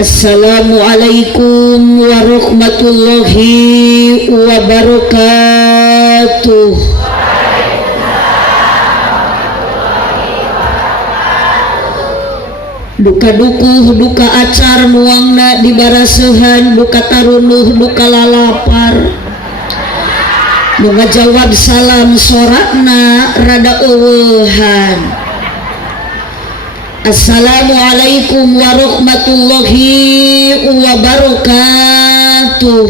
Assalamualaikum warahmatullahi wabarakatuh. Duka dukuh, duka acar nuangna di barasehan, duka tarunuh, duka lalapar. Moga jawab salam sorakna rada eueuhan. Assalamualaikum warahmatullahi wabarakatuh.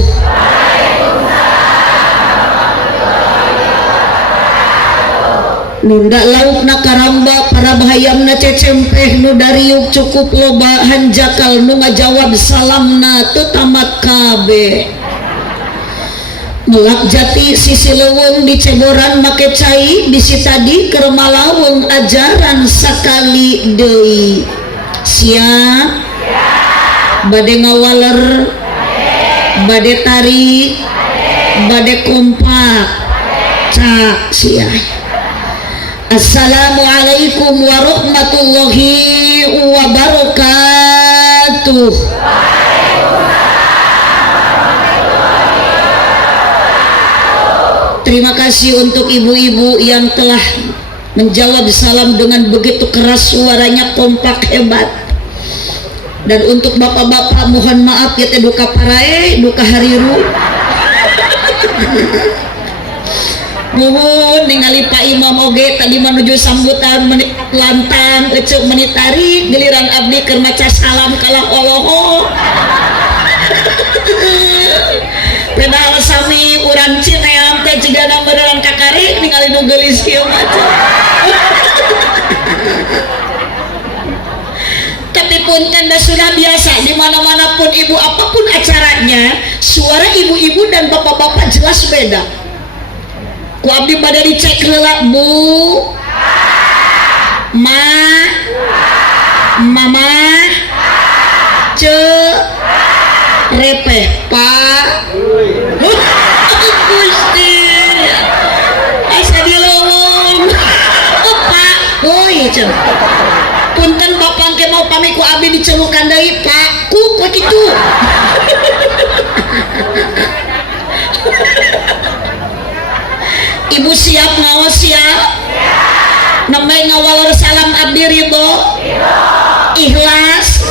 Nunda laukna karamba para bahayamna cecempeh nu dariuk cukup loba hanjakal nu ngajawab salamna teu tamat kabeh. Melak jati sisi leuweung di ceboran make cai bisi tadi keur malawung ajaran sakali deui. Siap? Bade ngawaler, bade tarik, bade kompak. Cak sia. Assalamualaikum warahmatullahi wabarakatuh. Terima kasih untuk ibu-ibu yang telah menjawab salam dengan begitu keras, suaranya kompak hebat. Dan untuk bapak-bapak mohon maaf ya teh duka parae, duka hariru. Mohon ningali Pak Imam oge tadi menuju sambutan menit lantang, ecuk menit tarik, giliran abdi keur maca salam kalah oloho. Padahal sami urang Cineam teh cigana beneran kakarik ningali nu geulis kieu maca. Tapi punten da sudah biasa di mana-mana pun ibu apapun acaranya, suara ibu-ibu dan bapak-bapak jelas beda. Ku abdi bade dicek heula Bu, Ma, Mama, Ce, repeh Pak. Gusti asa dilowong Pak boy cenah. Punten bapak ke mau pami ku abdi dicelukan deui Pak ku kitu. Ibu siap ngawas siap? Namanya ngawalor salam abdi ridho, ikhlas,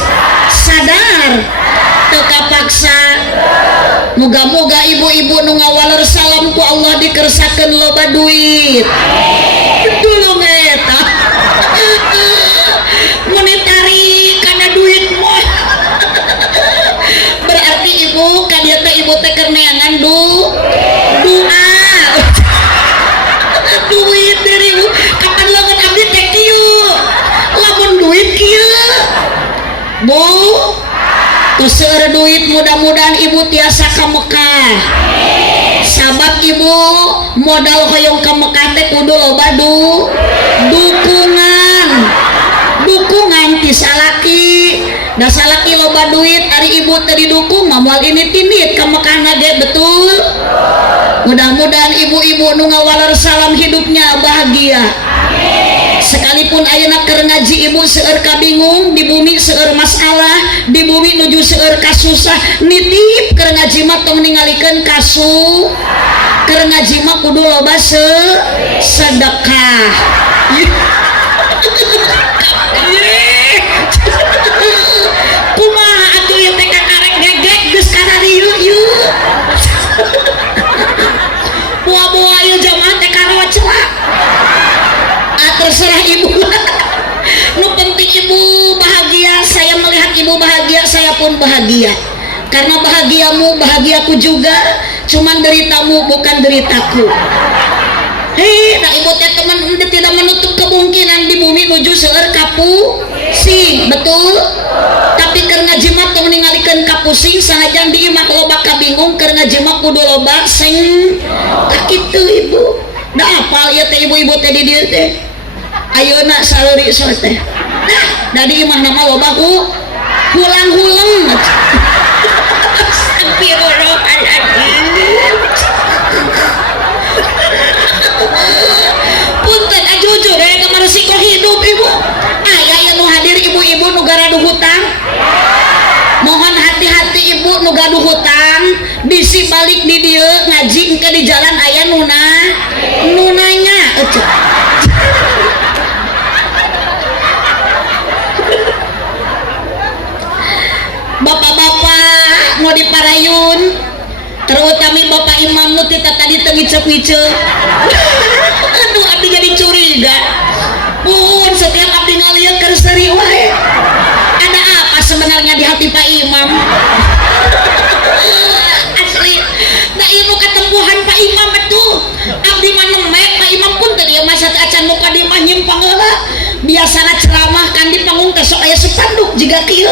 sadar, teka paksa. Moga-moga ibu-ibu nu ngawalor salam ku Allah dikersakeun loba duit. Tulung eta. Monetari kana duit moh. Berarti ibu kadieu teh ibu teh keur neangan doa. Duit dari ibu kapan lamun abdi teh kieu. Lamun duit kieu. Bu, tos seueur duit mudah-mudahan ibu tiasa ka Mekah. Sabab ibu modal hoyong ka Mekah teh kudu loba dukungan ti salaki. Da salaki loba duit ari ibu teh didukung moal ini tinit ka Mekah ge betul. Mudah-mudahan ibu-ibu nu ngawalor salam hidupnya bahagia. Sekalipun ayeuna keur ngaji ibu seueur kabingung, di bumi seueur masalah, di bumi nuju seueur kasusah, nitip keur ngaji mah tong ningalikeun kasu. Keur ngaji mah kudu loba sedekah. Kumaha atuh ieu teh kakarek gegek geus kararieu ieu. Buah-buah ieu jamaah teh karawa celak. Terserah ibu. Nu penting ibu bahagia, saya melihat ibu bahagia, saya pun bahagia. Karena bahagiamu bahagiaku juga, cuman deritamu bukan deritaku. Hei, nah ibu teh teman tidak menutup kemungkinan di bumi nuju seueur kapusing, betul? Tapi keur ngaji mah tong ningalikeun kapusing sanajan di imah loba kabingung, keur ngaji mah kudu loba sing kakitu ibu. Da apal ieu teh ibu-ibu teh di dieu teh. Ayeuna saleurik sos teh. Nah, dari imah nama loba ku hulang-hulang. Astagfirullahaladzim. Punten jujur ya kamar resiko hidup ibu. Aya yang mau hadir ibu-ibu nu garadu hutang. Mohon ngadu hutang bisi balik di dia ngaji engke di jalan aya nunanya bapak-bapak mau diparayun terutama bapak imam nu tadi tengicep-ngicep aduh abdi jadi curiga pun setiap abdi ngaliat kerseri wae ada apa sebenarnya di hati Pak Imam asli nah ilmu ketempuhan Pak Imam itu abdi manemek Pak Imam pun tadi masa acan muka di mah nyimpang heula biasana ceramah kan di panggung teh sok aya sepanduk jiga kieu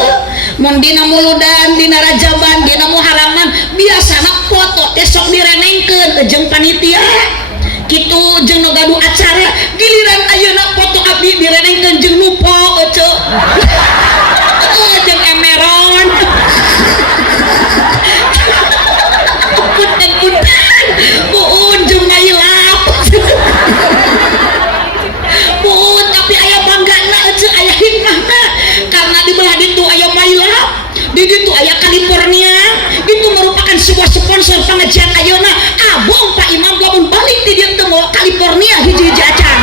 mun dina muludan dina rajaban dina muharaman biasana foto teh sok direnengkeun jeung panitia kitu jeung nu gaduh acara giliran ayeuna foto abdi direnengkeun jeung nu po ceu jeung emeron punten buun jeung mailap buun tapi aya banggana ceu aya hikmahna karena di belah ditu aya mailap di ditu aya California itu merupakan sebuah sponsor pengajian ayeuna abong Pak Imam lamun balik di dieu teu mau California hiji-hiji acan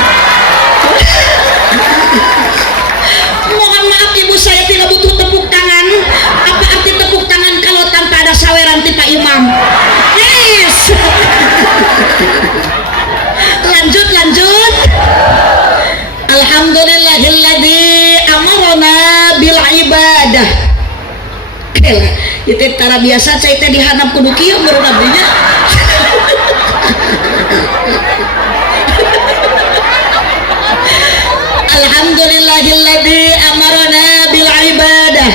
mohon maaf ibu saya tidak butuh tepuk tangan apa arti tepuk tangan kalau tanpa ada saweran ti Pak Imam yes lanjut alhamdulillahilladzi amarona bil ibadah kela itu tara biasa cai teh dihanap kudu kieu baru abdinya alhamdulillahilladzi amarana bil ibadah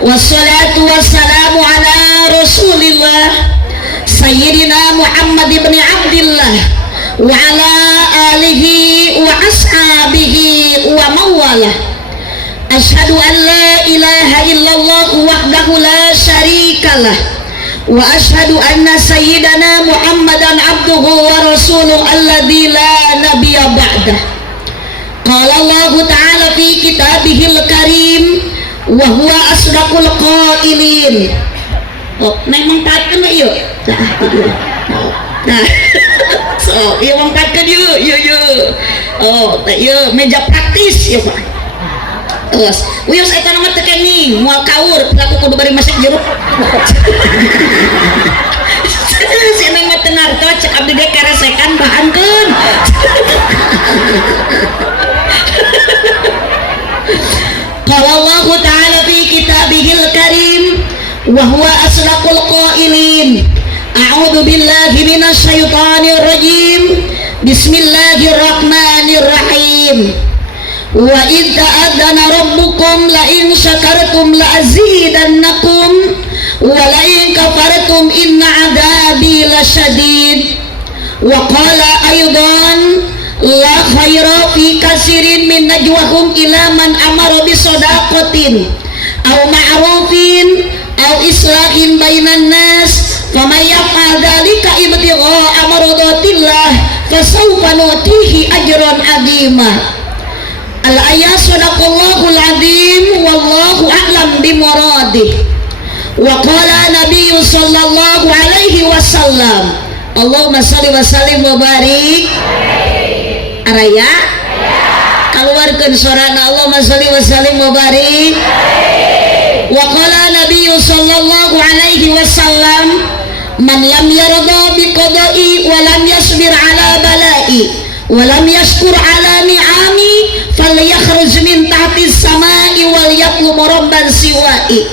wassalatu wassalamu ala rasulillah sayyidina Muhammad ibn Abdillah wa ala alihi wa ashabihi wa mawalah asyhadu an la ilaha illallah wahdahu la syarikalah wa asyhadu anna sayyidana Muhammadan abduhu wa rasuluhu alladzi la nabiyya ba'dah. Qala Allah ta'ala fi kitabihil karim wa huwa asdaqul qailin. Oh, neng mangpakeun ieu. Nah. So, ieu mangpakeun ieu. Oh, teh ieu meja praktis ieu Pak. Terus, uyus eta nama teu kenning, moal kaur, laku kudu bari masak jeruk. Si neng mah teu narto, cek abdi ge keresekan bahankeun. Qala Allah ta'ala fi kitabihil karim wa huwa asdaqul qailin. A'udzu billahi minasy syaithanir rajim. Bismillahirrahmanirrahim. Wa idza adzana rabbukum la in syakartum la azidannakum wa la in kafartum inna adzabi lasyadid. Wa qala aydan la khaira fi katsirin min najwahum ila man amara bi shadaqatin aw ma'rufin aw islahin bainan nas faman yaf'al dzalika ibtigha'a maradatillah fasawfa nutihi ajran 'azima. Al-ayat sadaqallahul azim wallahu a'lam bimuradih. Wa qala nabiyyu sallallahu alaihi wasallam Allahumma shalli wa sallim wa barik araya keluarkan suarana Allahumma shalli wa sallim wa barik. Wa qala nabiyyu sallallahu alaihi wasallam man lam yarda bi qada'i wa lam yasbir ala bala'i wa lam yashkur ala ni'ami falyakhruj min tahti samai wal yatlub rabban siwa'i.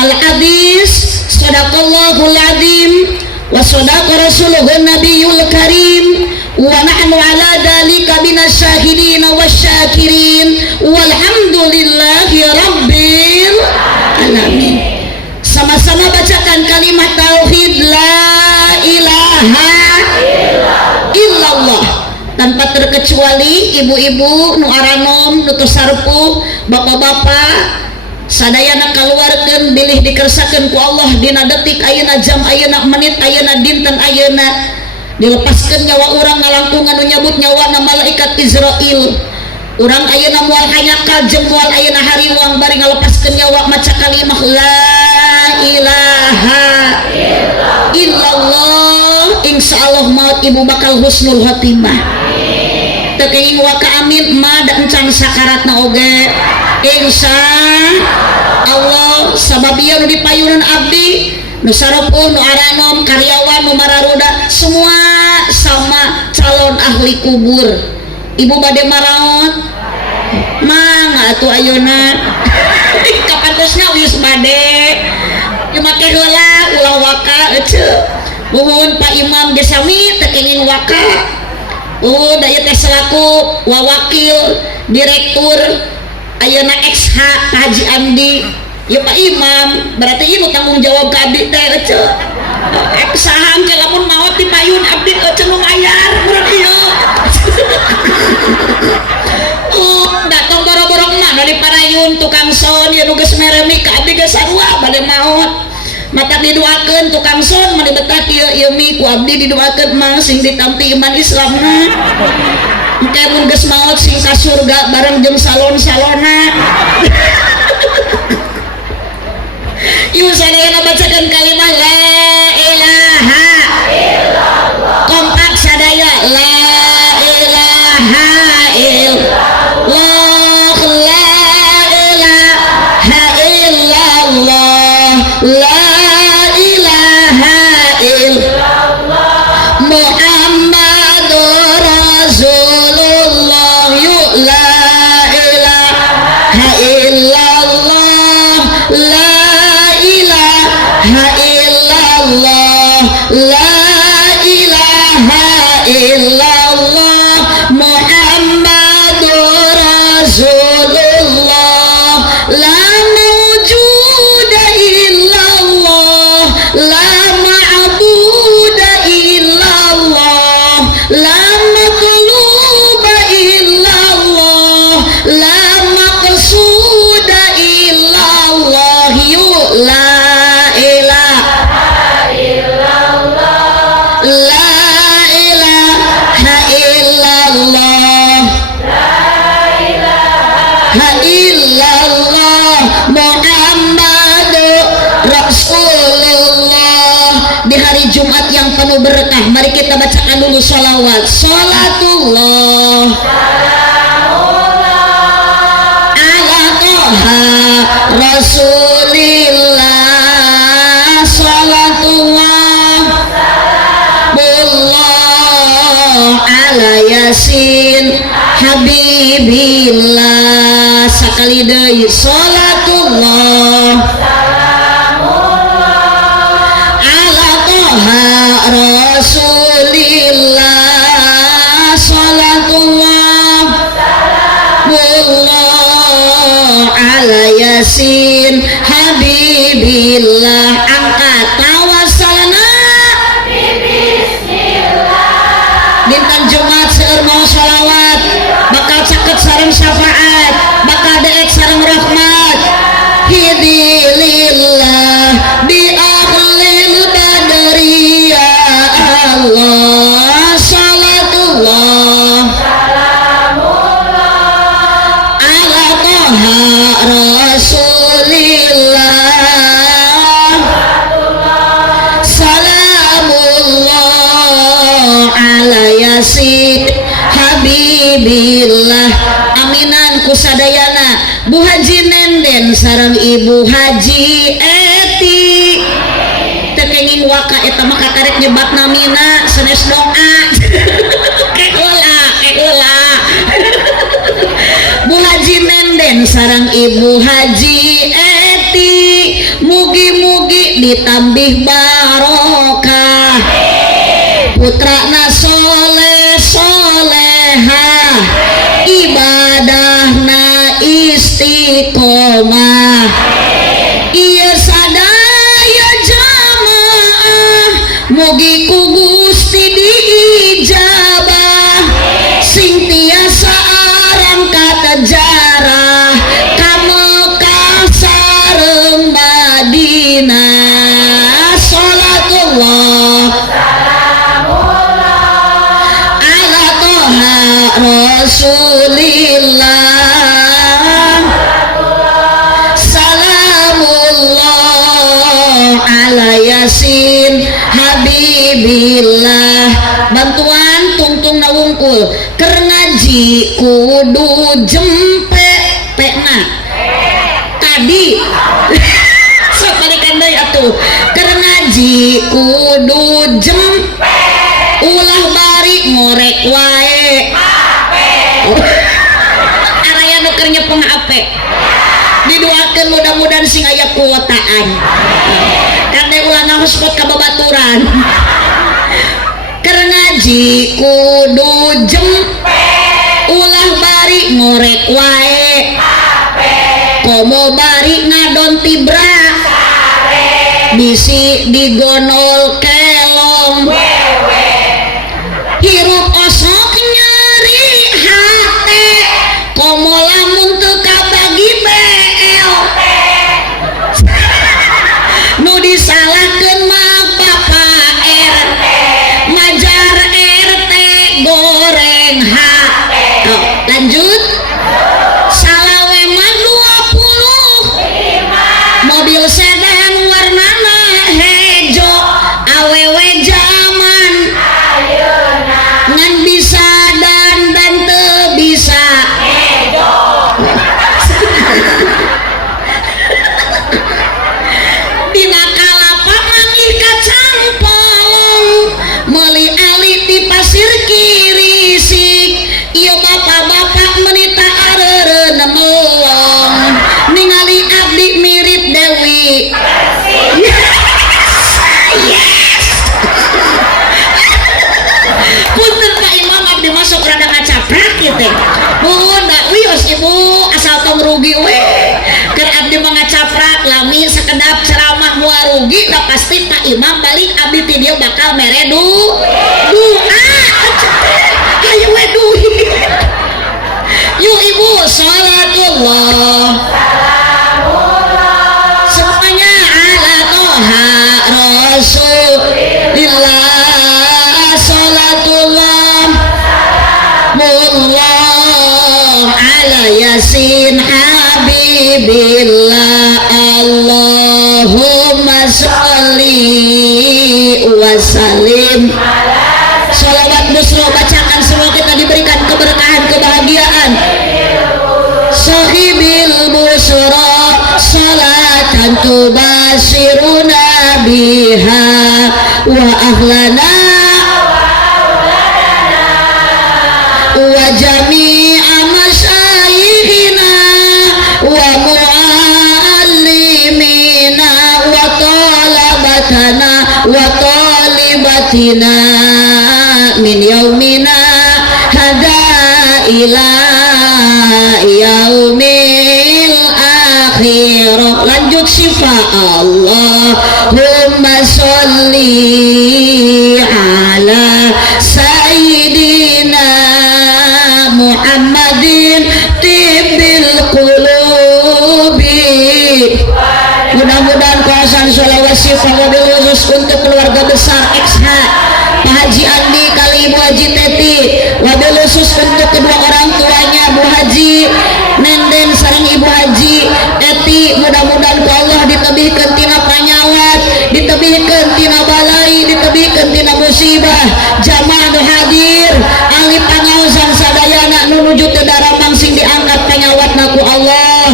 Al hadis sadaqallahul azim wa sadaqa rasuluhun nabiyul karim wa nahnu ala dhalika minasyahidin wasyakirin walhamdulillahi rabbil alamin. Sama-sama bacakan kalimat tauhid la ilaha illallah tanpa terkecuali ibu-ibu nu aranom nu sarpu bapak-bapak sadayana kaluarkeun bilih dikersakeun ku Allah dina detik ayeuna jam ayeuna menit ayeuna dinten ayeuna dilepaskeun nyawa urang ngalangkungan nu nyabut nyawana malaikat Israil. Urang ayeuna moal hanyakal jeung moal ayeuna hariwang bari ngalepaskeun nyawa maca kalimah la ilaha ilaha illallah. Insyaallah maut ibu bakal husnul khotimah. Teu kenging waka amin mah da encang sakaratna oge. Insya Allah sabab ieu nu dipayunan abdi nu saropuh nu aranom karyawan nu mararuda semua sama calon ahli kubur. Ibu bade maraot mang atuh ayeuna kapantosna wius bade ieu make heula ulah waka eceu nuhun Pak Imam ge sami teu kenging waka da ieu teh selaku wawakil direktur ayeuna XH Haji Amdi. Ya Pak Imam, berarti ieu tanggung jawab ka abdi teh eceu. Saham ke lamun maot dipayun abdi eceu nu mayar urang ieu. Datang boro-boro mana diparayun tukang son ieu nu geus meremi ka abdi geus sarua bade maot. Mata didoakeun tukang son mah dibetah ieu mi ku abdi didoakeun mah sing ditampi iman Islamna. Engke mun geus maot sing ka surga bareng jeung salon-salona. Ibu sadayana bacakan kalimah la ilaha illallah. Kompak sadaya la ilaha illallah. La ilaha illallah. La ilaha illallah. Muhammadur Rasulullah. La ilaha illallah. La la ilaha illallah Muhammadur Rasulullah. La mawjuda illallah. La ma'buda illallah. La maqluba illallah. La maqsuda illallah. La di hari Jumat yang penuh berkah, mari kita bacakan dulu sholawat. Sholatullah ala toha Rasulillah. Sholatullah ala Yasin Habibillah. Sakali deui sholatullah Rasulillah. Salatullah ala Yasin Habibillah. Angkat tawassalna dinten Jumat seueur mau sholawat bakal caket sareng syafaat, bakal daek sareng rahmat. Hidilillah bi ahlil badri ya Allah. Salatullah ala toha Rasulillah. Salamullah ala Yasin Habibillah. Aminan kusadayana Bu Haji Nenden sareng Ibu Haji Eti tekenging waka eta mah kakarek nyebab namina sanes doa. Keula Bu Haji Nenden sareng Ibu Haji Eti mugi-mugi ditambih barokah putrana soleh solehah ibadahna istiqomah. Ieu sadaya jamaah mugi ku Gusti diijabah sing tiasa aran katajarah ka Mekah sareng Madinah. Salatullah ala toha Rasulillah. Salamullah ala adi sok balikan deui atuh keur ngaji kudu ulah bari ngorek wae araya nu keur nyepeng ape didoakeun mudah-mudahan sing aya kuotaan karena ulah ngahospot ka babaturan keur ngaji kudu ulah bari ngorek wae komo bari ngadon tibra bisi digonol kelong hirup osok nyeri hate komo lamun teu kabagi bel nu disalahkeun mah Bapak RT majar RT goreng hate lanjut salawe mah 20 mobil sedan warnana hejo awewe zaman ngan bisa dan teu bisa dina kalapa manggih kacang polong meuli ali di pasir kirisik ieu bapak-bapak menita areureun melong ningali abdi mirip Dewi punten Pak Imam abdi masuk rada ngacaprak kitu mun da wios ibu asal tong rugi we keur abdi mangacaprak lami sakedap ceramah moal rugi da pasti Pak Imam balik abdi ti dieu bakal mere doa ayo we duit yuk ibu salatullah semuanya ala toha rasulillah salatullah mullah ala yasin habibillah Allahumma sholli wa sallim sholawat busro bacakan semua kita diberikan keberkahan kebahagiaan sahibil busro salatan tubasiruna biha wa ahlana wa jami'a masyayikhina wa muallimina wa talabatana wa talibatina min yaumina hada ila yaumil akhir lanjut syifa Allahumma sholli ala sayyidina Muhammadin tibbil qulubi mudah-mudahan kuasaan sholawat syifa wabil khusus untuk keluarga besar XH Pak Haji Andi kali Ibu Haji Teti wabil khusus untuk kedua orang tuanya Bu Haji Nenden sareng Ibu Haji Eti mudah-mudahan ku Allah ditebihkeun tina panyawat ditebihkeun tina balai ditebihkeun tina musibah jamaah nu hadir ahli pangaosan sadayana nu nuju teu daramang sing diangkat panyawatna ku Allah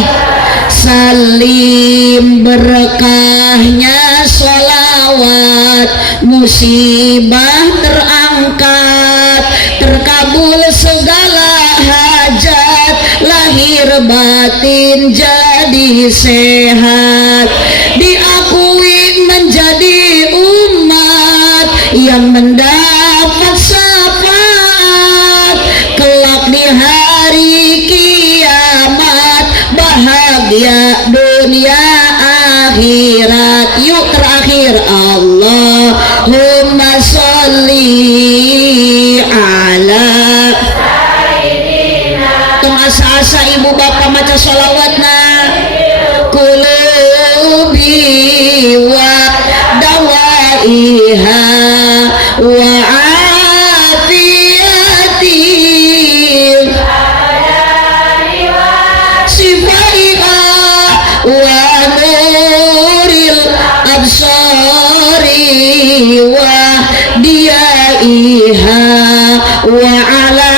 salim berkahnya sholawat musibah terangkat terkabul segala hajat lahir batin jadi sehat diakui menjadi umat yang mendapat syafaat kelak di hari kiamat bahagia dunia akhirat yuk terakhir Allahumma sholli ala tong asa-asa ibu bapak maca sholawatna kulubi wa dawaiha wa afiyati sifaiha wa nuril absari wa diyaiha wa ala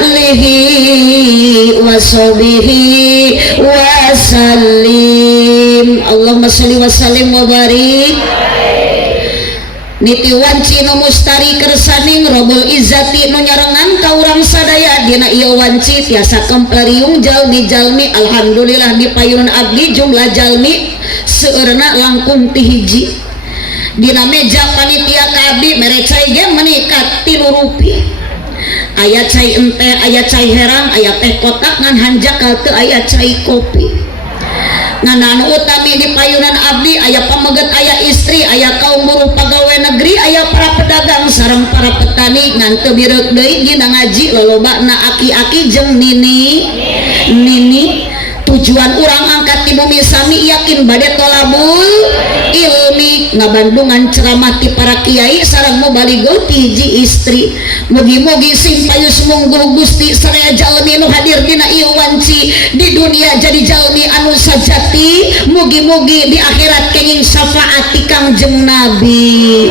lihi wa sobihi wa sallim. Allahumma sholli wa sallim wa barik. Niti wanci nu mustari kersaning Rabbul Izzati nu nyarengan ka urang sadaya dina ieu wanci tiasa kempleriung jalmi-jalmi. Alhamdulillah di payunan abdi jumlah jalmi seueurna langkung ti hiji. Dina meja panitia ka abdi mere cai ge meningkat 3 rupiah. Aya cai ente, aya cai herang, aya teh kotak ngan hanjakal teu aya cai kopi. Ngan utami di payunan abdi aya pameget, aya istri, aya kaum buruh pegawai negeri, aya para pedagang sareng para petani ngan teu bireuk deui dina ngaji lolobana aki-aki jeung nini. Tujuan urang angkat di bumi sami yakin bade tolabul ilmi ngabandungan ceramah ti para kiai sareng mubalighah ti hiji istri. Mugi-mugi sim payus mungguh Gusti sareng jalmi nu hadir dina ieu wanci di dunia jadi jalmi anu sajati. Mugi-mugi di akhirat kenging syafaat ti Kangjeng Nabi.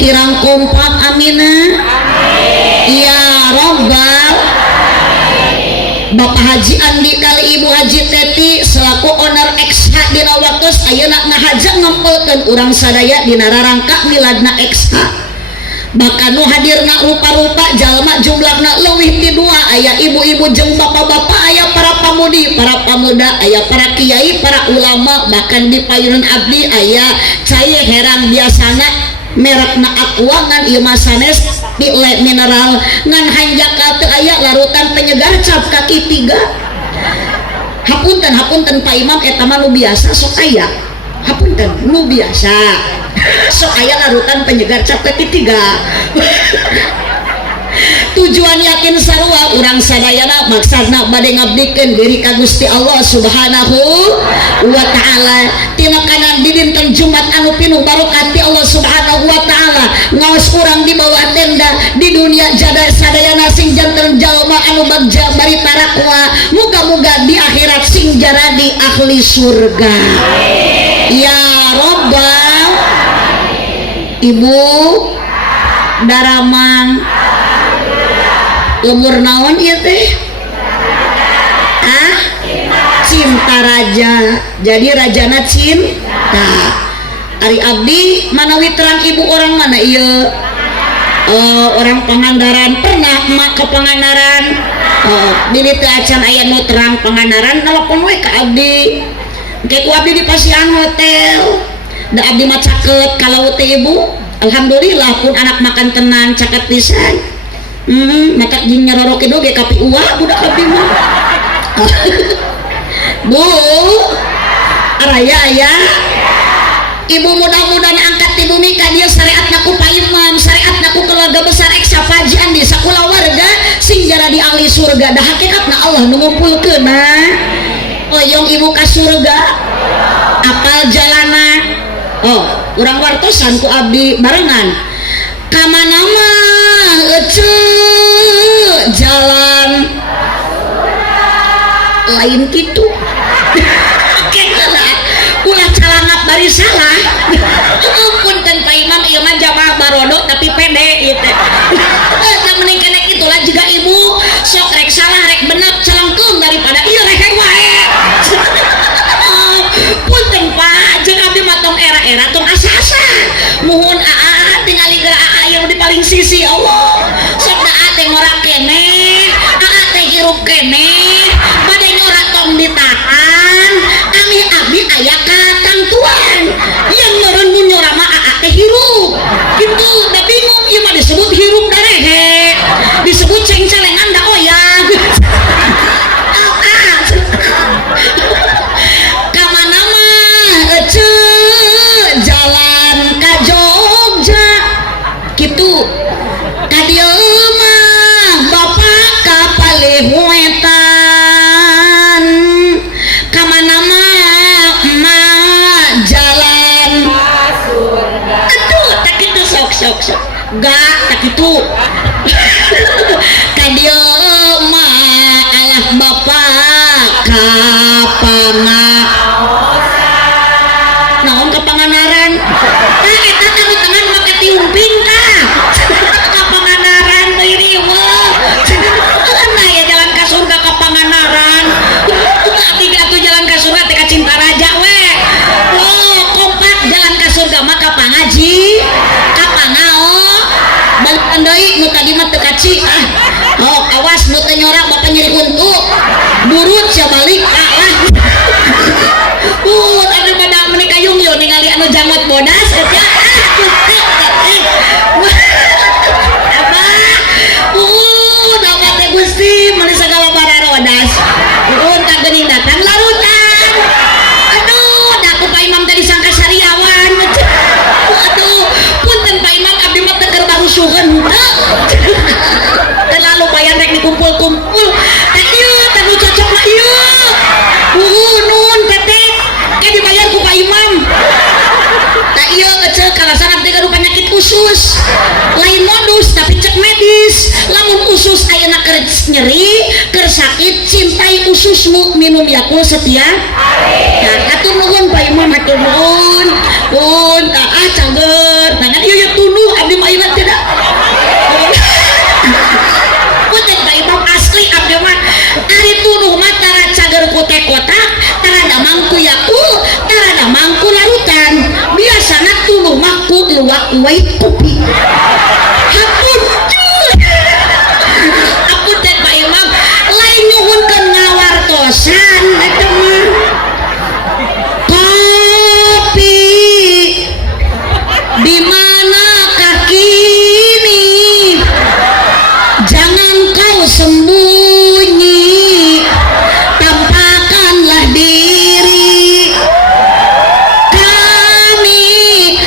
Kirang kompak amina. Ya Rabbal. Bapak Haji Andi kali Ibu Haji Teti selaku owner XH dina waktos ayeuna ngahaja ngempelkeun urang sadaya dina rarangka miladna XH. Bahkan nu hadirna rupa-rupa jalma jumlahna leuwih ti 2, aya ibu-ibu jeung bapak-bapak, aya para pamudi, para pamuda, aya para kiai, para ulama, bahkan di payunan abdi aya cai herang biasana merekna Aqua ngan ieu mah sanes pile mineral ngan hanjakal teu aya larutan penyegar cap kaki 3. Hapunten Pak Imam eta mah nu biasa sok aya. Hapunten nu biasa sok aya larutan penyegar cap kaki 3. Tujuan yakin sarua urang sadayana maksudna bade ngabdikeun diri ka Gusti Allah Subhanahu wa taala. Tina kanan di dinten Jumat anu pinuh barokah ti Allah Subhanahu wa taala ngaos urang di bawah tenda di dunia jada sadayana sing janten jalma anu bagja bari tarakwa. Muga-muga di akhirat sing jaradi ahli surga. Ya Rabbal. Ibu Daramang umur naon ieu teh? Cinta raja. Jadi rajana cinta. Ari abdi manawi terang ibu orang mana ieu? Orang Pangandaran. Pernah emak ke Pangandaran? Bili teu acan aya nu terang Pangandaran nelpon we ka abdi. Engke ku abdi di Pasian Hotel. Da abdi mah caket kalau teh ibu. Alhamdulillah pun anak makan tenan caket pisan. Maka jeung nyaroroke doge kapi uah budak abdi mah. Bu, araya aya. Ibu mudah-mudahan angkat di bumi ka dieu syariatna ku Pak Imam, syariatna ku keluarga besar Ek Sapaji Andi sakula warga sing jara di ahli surga. Da hakikatna Allah nu ngumpulkeun oyong ibu ka surga. Apal jalana. Urang wartosan ku abdi barengan. Ka mana mah jalan lain gitu. Ulah calangap bari salah. Punten Pak Imam ieu mah jamaah barodo tapi pede ieu teh. Da mending keneh itulah juga ibu sok rek salah rek bener calangkeun daripada ieu rek wae. Punten Pak, jeung abdi mah tong era-era tong asa-asa. Muhun aa tingali geura aa yang di paling sisi Allah. Sok da aa teh ngora keneh, aa teh hirup keneh, bade nyora tong ditahan. Ami abdi aya ka tangtuan. Yang meureun mun nyora mah aa teh hirup. Kitu da bingung ieu mah disebut hirup darehe. Disebut ceng-celengan da oyang. Ka mana mah jalan ka Jogja. Kitu ka dieu mah bapak ka Palihuetan. Ka mana mah emak jalan ka surga. Aduh tak kitu sok gak tak kitu. Ka dieu mah alah bapak ka naon ka Panganaran. Eta tahu tangan make tiumping ka. Ka Panganaran deui riweuh. Nah ya jalan ka surga ka Panganaran. Abdi atuh jalan ka bodas aja apa dapat Gusti meli segala bara rodas tak geuning datang larutan aduh dah ku Pak Imam tadi sangka sariawan aduh punten Pak Imam abdi mah teu baru sugeun terlalu bayar rek dikumpul-kumpul teh ieu teh nu cocok mah ieu nun teteh kayak dibayar ku Pak Imam tak iya kecil kalasan abdi gaduh penyakit usus lain modus tapi cek medis lamun usus ayeuna keur nyeri keur sakit cintai ususmu minum Yakult setiap hari atur nuhun Pak Imam atur nuhun pun cager tangan ieu tunuh abdi mah ayeuna tidak punten Pak Imam asli abdi mah ari tunuh mah tara cager ku teh kotak tara damang ku Yakult tara damang ku larutan biasana tunuh mah ku luwak uwai kopi hapun aku teh Pak Imam lain nyuhunkeun ngawartosan eta mah kopi di manakah kini jangan kau sembunyi tampakkanlah diri kami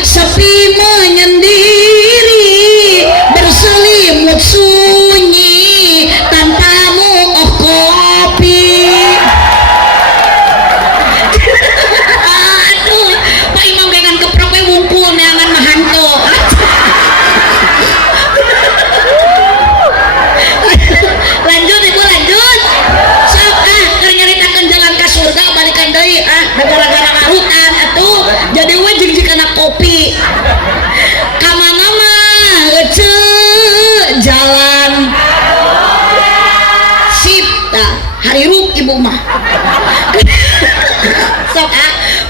sepi menyendiri berselimut sunyi tanpamu oh kopi aduh Pak Imam dengan keprok we wungkul neangan mahanto lanjut ibu lanjut sok keur nyaritakeun jalan ka surga balikan deui gara-gara ngarutan atuh jadi we jeung anak kopi ka mana mah jalan sipta harirup ibu mah sok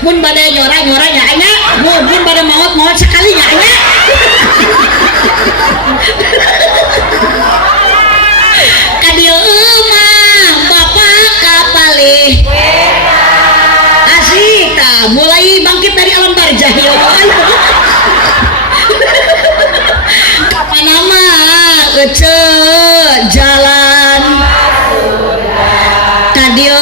mun bade nyora-nyora nya nya mun bade maot sekali nya nya kadieu mah bapak kapalih asik mulai bangkit dari alam barzah ya nama jalan kadieu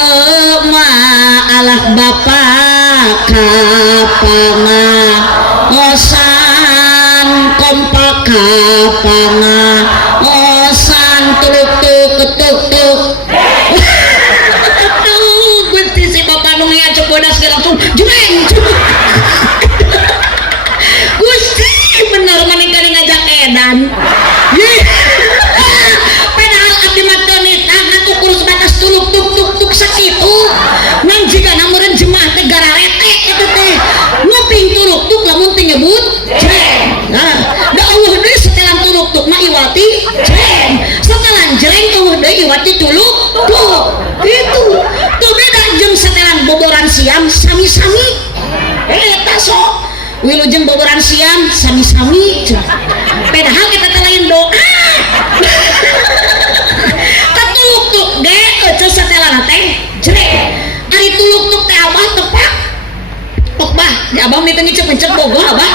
mah alah bapak kapangaosan kompak kapangaosan tuluk-tuk aduh Gusti si bapak nu ngajak bodas langsung jreng Gusti bener maneh ngajak edan padahal abdi mah teu nitah ngakukur sebatas tuluk-tuk sakitu nang jigana meureun jemaah teh gararete kitu teh nguping tuluk-tuk lamun teu nyebut jreng nah da Allah deui setelan tuluk-tuk mah iwati jreng setelan jreng eueuh deui iwati tuluk-tuk itu tuh beda jeung setelan boboran siam sami-sami eta sok wilujeng boboran siam sami-sami padahal kita teh lain doa katuluk-tuk ge ece setelan teh jreng ari tuluk-tuk teh abah tepak tok bah di abah meni teh ngicep-ngicep bogoh abah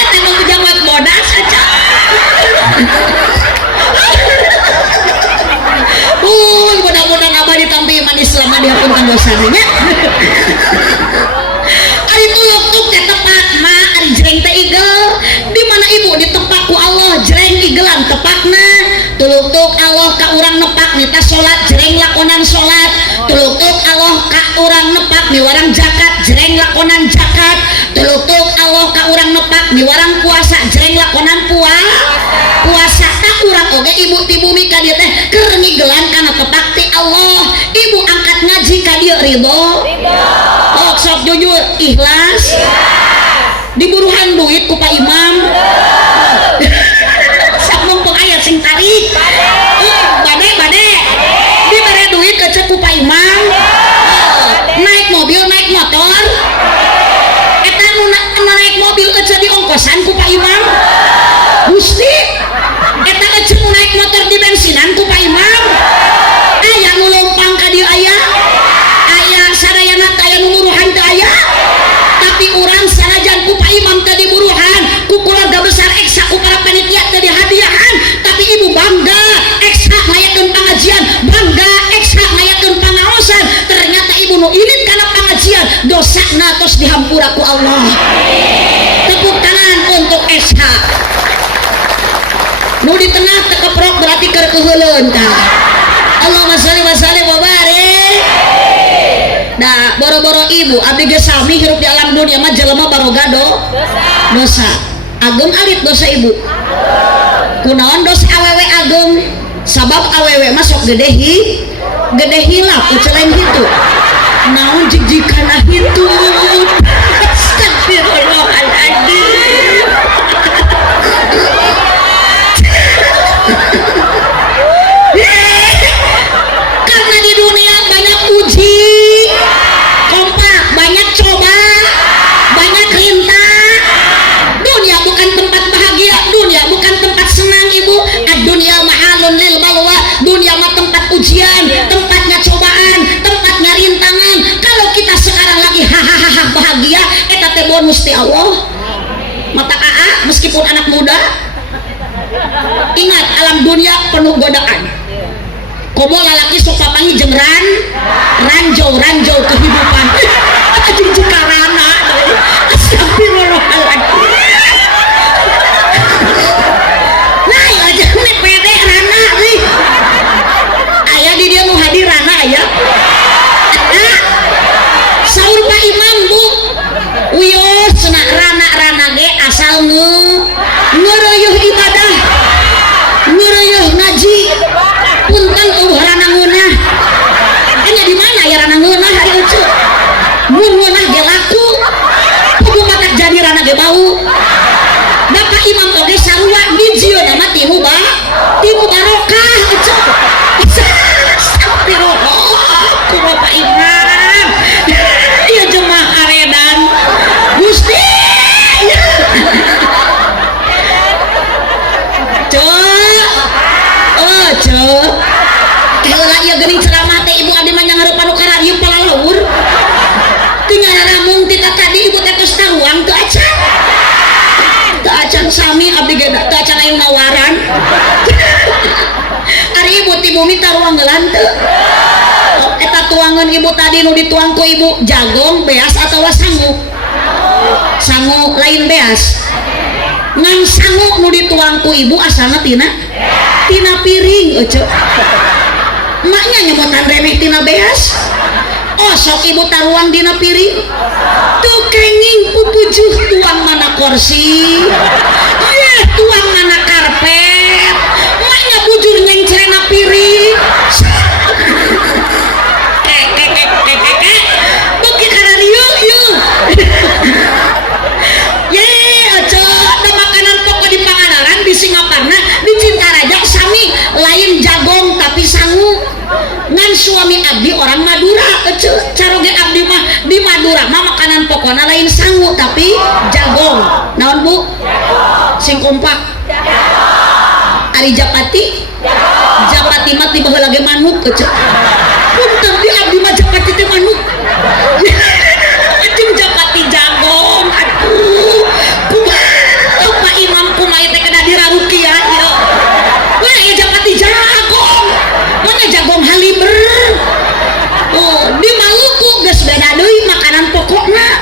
eta nu jawab bodas aja mudah-mudahan abah ditampi iman Islam dihapunkan dosanya ari tuluk-tuk teh tepak mah ari jreng teh igel di mana ibu ditepak ku Allah jreng igelan tepakna tuluk-tuk Allah ka urang nepak nita salat jreng lakonan salat tuluk-tuk Allah ka urang nepak miwarang zakat jreng lakonan zakat tuluk-tuk Allah ka urang nepak miwarang puasa jreng lakonan puasa tak urang oge ibu ti bumi ka dieu teh keur ngigelan kana tepak ti Allah ibu angkat ngaji ka dieu ridho sok jujur ikhlas diburuhan duit ku Pak Imam sak mumpung aya sing tarik bade dibere duit ke ku Pak Imam naik mobil naik motor eta nu naik mobil ece di ongkosan ku Pak Imam Gusti eta ece nu naik motor di bensinan ku Pak Imam aya nu lompang ka dieu aya sadayana aya nu nuruhan teu aya tapi urang sanajan ku mudah-mudahan dosa natos dihampura ku Allah. Tepuk tangan untuk SH. Nu di tengah tekeprok berarti keur keuheuleun tah. Allahumma sholli wa sallim wa barik. Nah, boro-boro ibu abdi ge sami hirup di alam dunia mah jelema baroga dosa. Ageng alit dosa ibu. Kunaon dosa awewe ageng? Sabab awewe mah sok gede hilap ucelain hitu. Naon jijikana hitu. Astagfirullahaladzim. Karena di dunia banyak uji, kompak, banyak coba, banyak rintang. Dunia bukan tempat bahagia, dunia bukan tempat senang ibu. Ad-dunya ma'alun lil balwa. Dunia mah tempat ujian, tempatnya cobaan, tempatnya rintangan. Kalau kita sekarang lagi hahaha bahagia, eta teh bonus ti Allah. Mata AA meskipun anak muda, ingat alam dunia penuh godaan. Komo lalaki sok papangi jeung ranjau kehidupan. Anjing cikarana. Astagfirullahaladzim. Nah, aja nih pede rana nih. Aya di dia nu hadir rana aya. Saur Pak Imam Bu. Uyos cenah rana ge asal ngeureuh ibadah. Ngeureuh ngaji. Punten rana ngeunah. Nya di mana ya rana ngeunah hari ucu? Mun ngeunah ge laku. Kudu matak jadi rana ge bau. Bapak Imam oge sarua dijieun mah timu barokah ucu. Astagfirullah ku Bapak Imam. Ieu jemaah aredan. Gusti. Heula ieu geuning ceramah teh ibu abdi mah nyangeureub anu kararieu palalawur. Teu nyararamung ti tadi ibu teh tos taruang teu acan. Teu acan sami abdi ge teu acan aya nawaran. Ari ibu ti bumi taruang ngeulan teu. Eta tuangan ibu tadi nu dituang ku ibu jagong, beas atawa sangu? Sangu lain beas. Ngan sangu nu dituang ku ibu asalna tina piring ece. Maknya nyebutan remeh tina beas. Oh sok ibu taruang dina piring. Tuh kenging pupujuh tuang mana kursi. Tuang mana karpet. Maknya bujur nyengcerena piring. Beki karariu yuk. Ece ada makanan pokok di Pangandaran, di Singaparna, di Cintaraja sami lain jagong tapi sangu. Ngan suami abdi orang Madura, caroge abdi mah di Madura mah makanan pokokna lain sangu tapi jagong. Naon Bu? Sing kompak. Ari Japati? Japati mah tiba heula ge manuk ece. Punten di abdi mah Japati teh manuk. Jeung Japati jagong. Aduh. Pak Imam kumaha teh kena dirarukiah ieu. Wah, ieu Japati jagong. Mana jagong haliber. Oh, di Maluku geus beda deui makanan pokokna.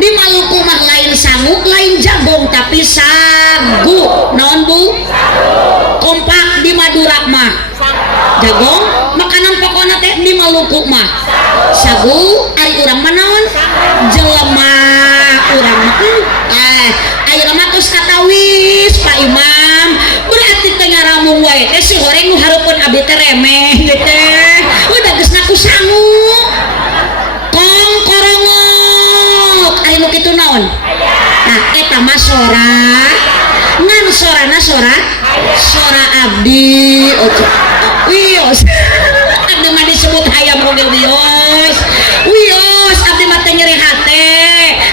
Di Maluku mah lain sangu, lain jagong tapi sagu. Naon Bu? Kompak. Di Madura mah jagong, makanan pokokna teh di Maluku mah sagu. Ari urang mah naon? Jelema urang mah ayeuna mah tos katawis Pak Imam. Berarti teh ngaramung wae teh si goreng nu hareupeun abdi teh remeh ieu teh. Udah geus naku sangu. Kong korongok. Ari nu kitu naon? Nah, eta mah sora. Ngan sorana sora abdi. Wios. Abdi mah disebut hayam oge wios. Wios abdi mah teh nyeri hate.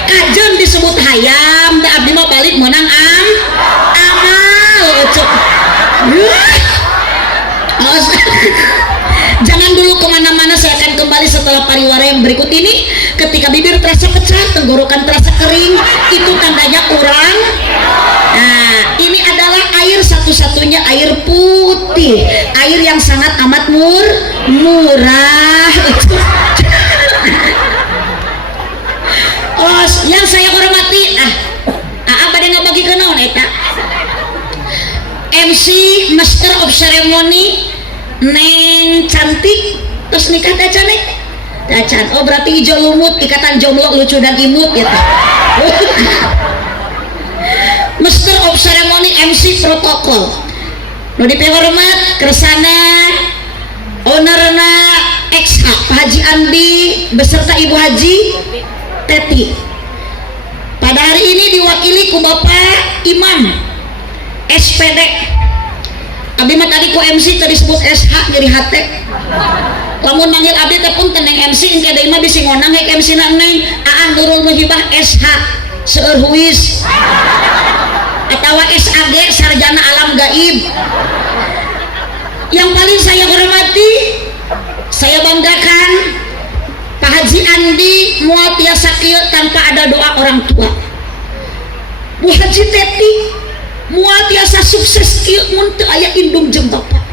Kajeun disebut hayam, da abdi mah balik meunang amal. Jangan dulu kemana-mana, saya akan kembali setelah pariwara yang berikut ini. Ketika bibir terasa pecah, tenggorokan terasa kering, itu tandanya kurang. Nah, ini adalah air satu-satunya air putih, air yang sangat amat murah. Master of Ceremony neng cantik terus nikah tacan nih tacan. Oh berarti hijau lumut ikatan jomblo lucu dan imut gitu. Master of Ceremony MC protokol nu dipihormat kersana ownerna XH Pak Haji Andi beserta Ibu Haji Teti. Pada hari ini diwakili ku Bapak Imam SPD. Abdi mah tadi ku MC tadi disebut SH jadi HT. Lamun manggil abdi teh pun teneng MC engke deui mah bisi ngonang hek MC na neng Aan Nurul Muhibah SH seueur huis atawa SAG sarjana alam gaib. Yang paling saya hormati saya banggakan Pak Haji Andi moal tiasa kieu tanpa ada doa orang tua. Bu Haji Teti moal tiasa sukses kieu mun teu aya indung jeung bapak.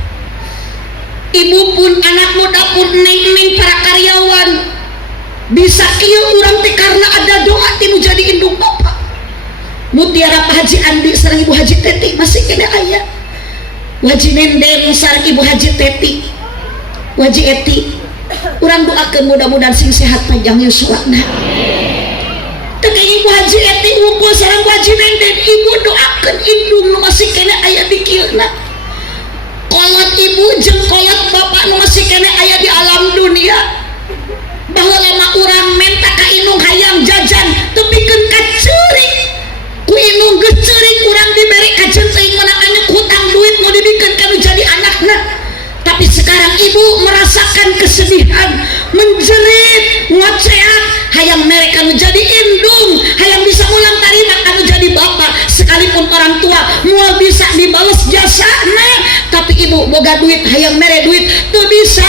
Ibu pun anak muda pun neng para karyawan bisa kieu urang teh karena ada doa tinu jadi indung bapak. Mutiara Pak Haji Andi sareng Ibu Haji Teti masih kena aya. Haji Nendeng sareng Ibu Haji Teti, Haji Eti, urang doakeun mudah-mudahan sing sehat panjang yuswana. Teu Ibu Haji Eti ngumpul sareng Haji Nendeng, ibu doakeun indung nu masih kena aya di kieuna. Kolot ibu jeung kolot bapak nu masih kena aya di alam dunia. Bahwa lama urang menta ka indung hayang jajan teu pikeun ka ceurik. Ku indung geus ceurik urang diberi ka jeung meunang anyuk hutang duit mau dibikeun kanu jadi anakna. Tapi sekarang ibu merasakan kesedihan, menjerit, ngoceak, hayang mereka menjadi indung, hayang bisa ulang tarima kanu jadi bapak, sekalipun orang tua mual bisa dibalas jasa, nah, tapi ibu boga duit, hayang mere duit, tuh bisa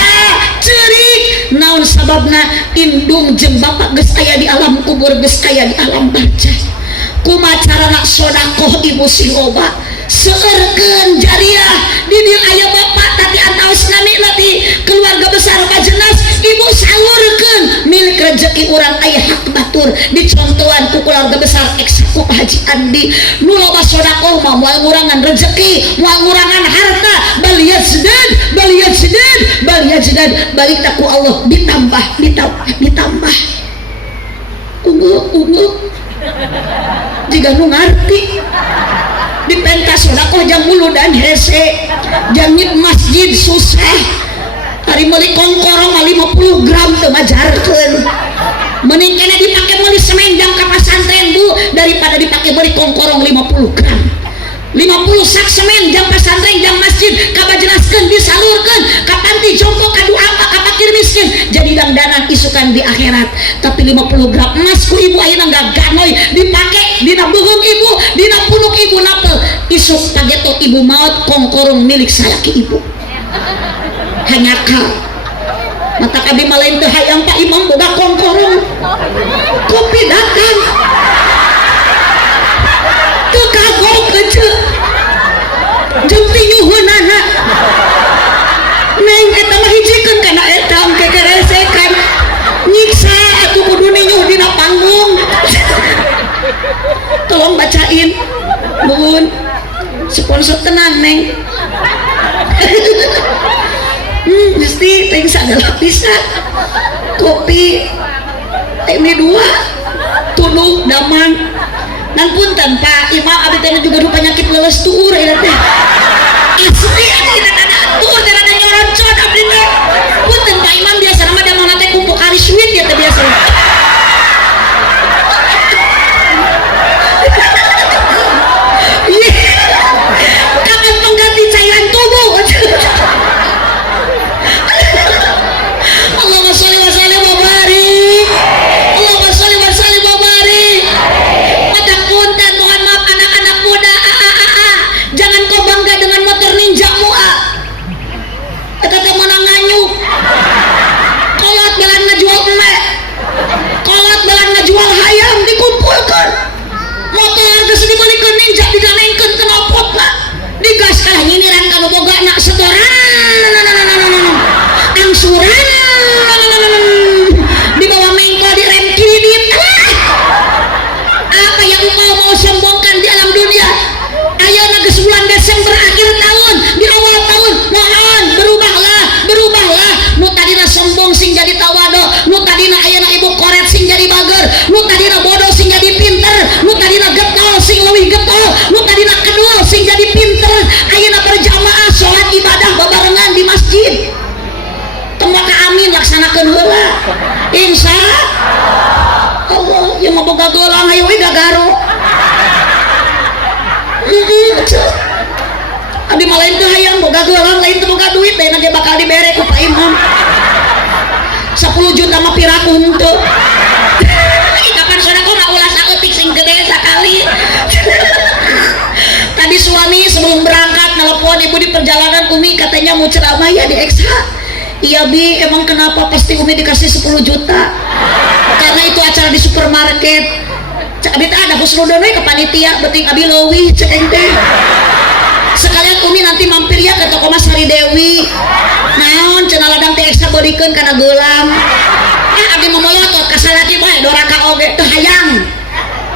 cerik, naon sababna indung jeung bapak geus aya di alam kubur, geus aya di alam barzah. Kumaha carana sodakoh ibu sing loba seurkeun jariah di dieu aya bapak tadi antaus nami di keluarga besar Pajenas ibu salurkeun milik rezeki urang aya hak batur dicontohan ku keluarga besar eksaku Pak Haji Andi nu loba sodakoh mah moal ngurangan rezeki moal ngurangan harta bal yazdad balik ku Allah ditambah ungu jika nu ngarti di pentas sodakoh jam mulu dan hese jangit masjid susah hari meuli kongkorong 50 gram teu majarkeun mending kena dipake meuli semenjang ka pasantren bu daripada dipake meuli kongkorong 50 gram 50 sak semen jam pesantren jam masjid kaba jelaskeun disalurkeun ka panti jompo ka duafa ka fakir miskin jadi dangdanan isukan di akhirat. Tapi 50 gram emas ku ibu ayeuna gaganoy dipake dina beung ibu dina punuk ibu napel isuk pageto ibu maot kongkorong milik salaki ibu hanya kal mata kabi malain teu hayang Pak Imam boga kongkorong kopi datang teu kagok keceu jeung tinyuhunana neng eta mah hijikeun kana eta engke keresekan nyiksa atuh kudu ninyuh dina panggung tolong bacain bun sponsor tenang neng mesti teh sagala pisan kopi ini 2 tuluh daman dan punten Pak Imam abdi teh juga rupa penyakit leles tuur eta teh asli abdi teh ada tuur teh ada nyorocot abdi teh punten Pak Imam biasa mah da mana teh kumpul kari sweet ya teh biasa kapan pengganti cairan tubuh Allahumma sholli wa sallim wa barik Allahumma sholli wa sallim wa barik. Pada punten mohon maaf anak-anak muda jangan kau bangga dengan motor ninjamu eta teh meunang nganyuk kolot belan ngajual emek kolot belan ngajual hayam dikumpulkan motor geus dibelikeun ninja diganengkeun kenopotna digas kalah nyiniran kanu boga anak setoran angsuran dibawa mengko direm kredit apa yang engkau mau sombongkan di alam dunia ayeuna geus bulan Desember akhir tahun di insya Allah yang mau boga gelang ayo we gagaro abdi mah lain teu hayang boga gelang lain teu boga duit deh nanti bakal dibere ku Pak Imam 10 juta mah piraku henteu kapan sodako ulas aeutik sing gede sakali tadi suami sebelum berangkat nelpon ibu di perjalanan Umi katanya mau ceramah ya di Eksa. Iya Bi, emang kenapa? Pasti Umi dikasih 10 juta karena itu acara di supermarket. Cak Abi ada husnudon we ke panitia beting abi leuwih cek teh. Sekalian Umi nanti mampir ya ke toko Mas Hari Dewi. Naon cenah ladang teh Eksa beulikeun kana geulang. Abi momoyotot ka salaki bae doraka oge teu hayang.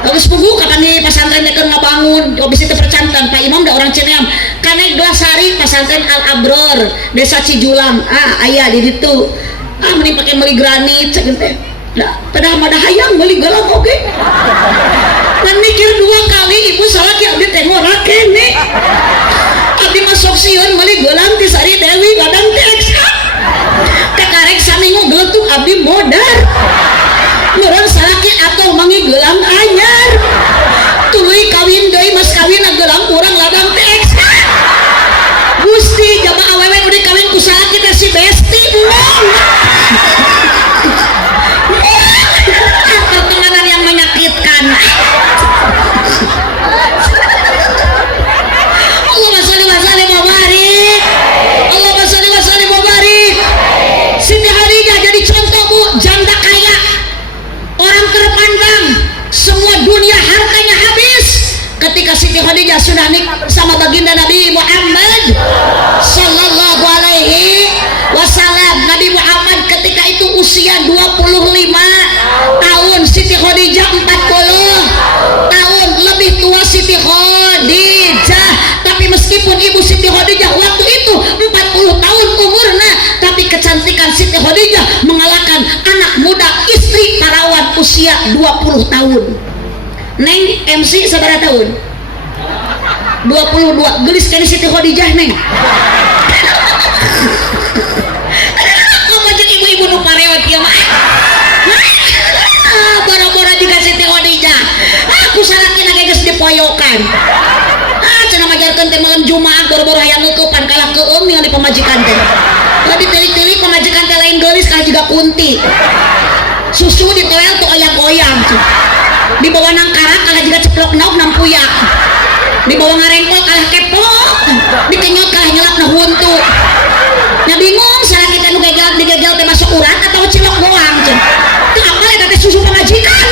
Bagus pugu kapan di pesantren teh ngabangun habis itu percantan Pak Imam da orang Cineam kana Glasari pesantren Al Abror desa Cijulang aya di ditu mending pake meuli granit cek teh da pedah mah hayang meuli gelang oge dan mikir 2 kali ibu salaki abdi teh ngora kene abdi mah sok sieun meuli gelang ti Sari Dewi gadang teh Eksa kakarek saminggu geutuk abdi modar meureun salaki atuh mangi gelang anyar tuluy kawin deui mas kawin gelang urang ladang teh Eksa Gusti jamaah awewe udah kawin ku salaki teh si Besti belum pertemanan yang menyakitkan Allahumma sholli wa sallim wa barik Allahumma sholli wa sallim wa barik Siti Khadijah jadi contoh Bu janda kaya orang terpandang semua dunia hartanya habis ketika Siti Khadijah sudah nikah bersama baginda Nabi Muhammad sallallahu alaihi wasallam. Nabi Muhammad ketika itu usia 25 tahun, Siti Khadijah 40 tahun, lebih tua Siti Khadijah. Tapi meskipun ibu Siti Khadijah waktu itu 40 tahun umurnya, tapi kecantikan Siti Khadijah mengalahkan anak muda istri parawan usia 20 tahun. Neng MC seberapa tahun? 22. Gelis kali Siti Khadijah neng. Kamu jadi ibu-ibu nu parewet ya mah. Boro-boro juga Siti Khadijah. Aku salakina geus dipoyokan. Cenah majarkeun teh malam Jumaah boro-boro hayang ngeukepan kalah keueum ningali pamajikan teh. Lebih tilik-tilik pamajikan teh lain geulis kalah juga kunti. Susu ditoel tuh oyak-oyang. Di bawah nangkarak kalah juga ceplok nauk nampuyak. Di bawah ngarengkol kalah keplok. Dikenyot kalah nyelap na huntu. Nya bingung salah kita nu digegel teh masuk urat atau cilok doang. Teu apal eta teh susu pamajikan.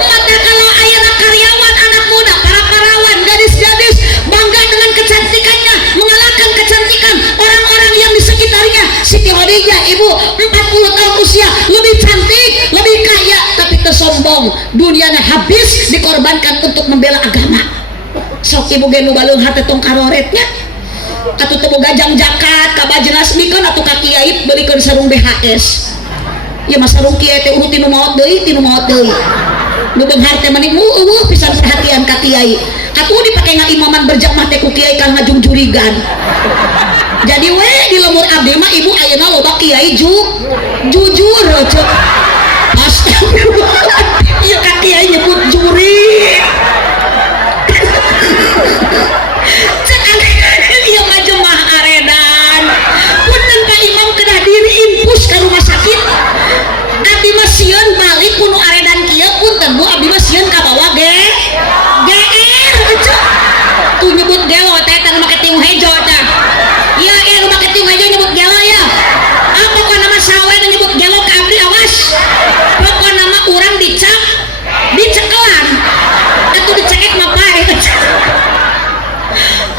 Mata kalau ayeuna karyawan anak muda, para parawan, gadis-gadis bangga dengan kecantikannya, mengalahkan kecantikan orang-orang yang di sekitarnya. Siti Khadijah ibu 40 tahun usia, lebih cantik, lebih kaya, tapi tersombong. Dunianya habis dikorbankan untuk membela agama. Sok ibu ge nu balung hate tong karoretnya. Atuh teu boga jang zakat ka bajenas mikeun atuh ka kiai beulikeun sarung BHS. Ya mas sarung kiai teh urut tinu maot deui, tinu maot deui. Nu beunghar teh mending eueuh pisan perhatian ka kiai. Atuh dipake ngaimaman berjamaah teh ku kiai kang ngajung jurigan. Jadi we di lemur abdi mah ibu ayeuna loba kiai jujur cek. Astagfirullah. Ieu ka kiai nyebut juri. Cek ieu mah jemaah aredan. Punten Pak Imam kedah diri infus ka rumah sakit. Abdi mah sieun balik kuno aredan kieu punten Bu abdi mah sieun ka bawah GR cek. Tuh nyebut gelo teh tanu make tiung hejo teh. Iya nu make tiung hejo nyebut gelo ya. Apa kok nama sawe nyebut gelo ka abdi awas. Pokok nama urang dicekelan. Atuh dicekek mah bae.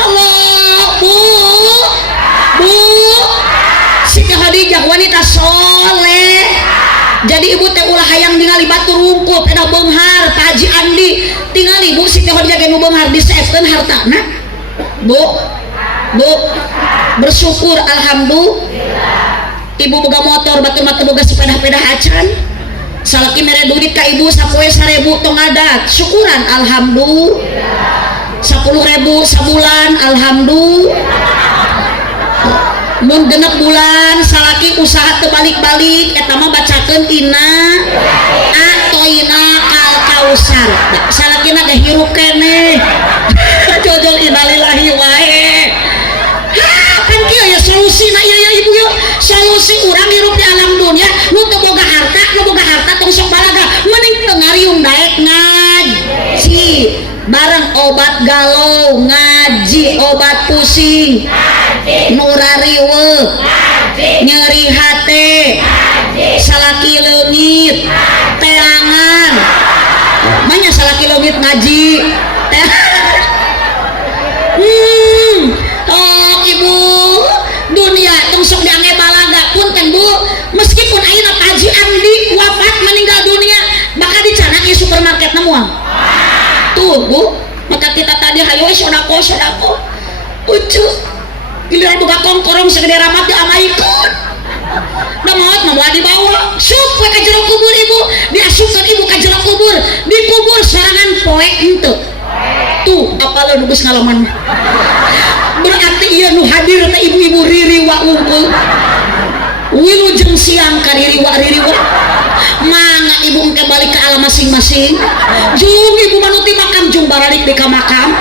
Allah, Bu Siti Khadijah wanita soleh. Jadi ibu teh ulah hayang ningali batu rungkut edah beunghar Pak Haji Andi tingali Bu Siti Khadijah ge nu beunghar diseefkeun hartana. Bu bersyukur alhamdulillah. Ibu boga motor batur mah teu boga sepeda-peda acan. Salaki mere duit ka ibu sapoe 1000 tong adat. Syukuran alhamdulillah. 10.000 sabulan alhamdulillah. mun genep bulan salaki usaha terbalik-balik eta mah bacakeun ina atoina kal kausar salakina ge hirup keneh jojol innalillahi wae kan kieu ya solusina ieu ya ibu ya solusi urang hirup di alam dunia nu teu boga harta tong sok balaga mending teu ngariung daek ngaji bareng obat galau ngaji obat pusing nurariwe nyeri hate salaki leungit teangan manya salaki leungit ngaji tong ibu dunia tong sok diange balaga punten bu meskipun ayeuna Haji Andi wafat meninggal dunia bakal dicanak di supermarket namuang tuh bu maka kita tadi hayo sodako ucu giliran buka kongkorong segede ramat diamaikun udah maut mau dibawa sup ke jero kubur ibu diasupkan ibu ke jero kubur dikubur sorangan poek ente tuh apalah nubus ngalaman berarti iya nu hadir na ibu-ibu riri wa unggul wilujeng siang ka riri wa mangga ibu engke balik ke alam masing-masing jung ibu manuti makam jung baralik di makam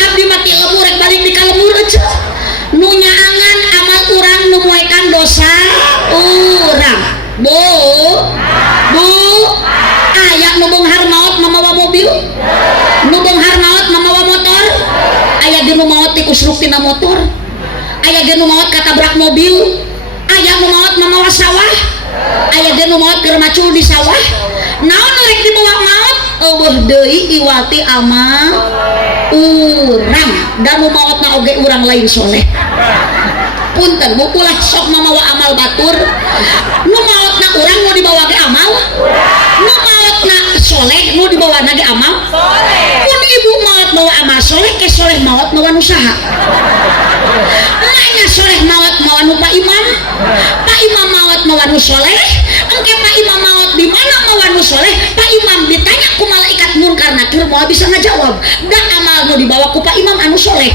abdi mati lemur rek balik di kalemur aja nu nyaangan amal urang nu muekan dosa urang bu aya nu beunghar maot mamawa mobil nu beunghar maot mamawa motor aya ge nu maot dikusruk tina motor aya ge nu maot katabrak mobil aya nu maot mamawa sawah aya ge nu maot keur macul di sawah naon rek dibawa maot eueuh deui iwati amal urang dan nu maotna oge urang lain soleh punten bukulah sok mamawa amal batur nu maotna urang nu dibawa ge amal nu maotna soleh nu dibawa ge amal mun ibu maot bawa amal soleh ke soleh maot mawa nu saha nanya soleh maot mawa nu Pak Imam maot mawa nu soleh engke Pak Imam maot di mana mawa nu soleh Pak Imam ditanya ku malaikat munkar nakir moal bisa ngajawab da amal nu dibawa ku Pak Imam anu soleh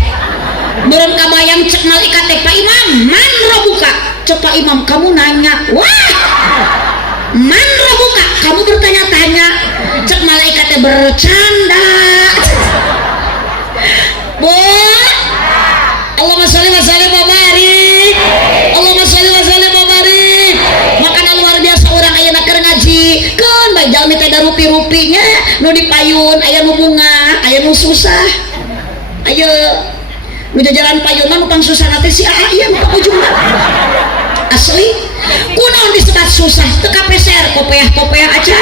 belum kabayang cek malaikat teh Pak Imam man robuka cek Pak Imam kamu nanya wah man robuka kamu bertanya-tanya cek malaikat teh bercanda bu Allahumma sholli wa sallim wa barik Allahumma sholli wa sallim wa barik makanan luar biasa orang ayeuna keur ngaji keun bae jalmi teh da rupi-rupinya nu dipayun aya nu bunga aya nu susah ayo nu jajaran payun mah nu pang susah teh si aa ieu nu ujungna asli kunaon disebut susah teu kapeser kopeah aja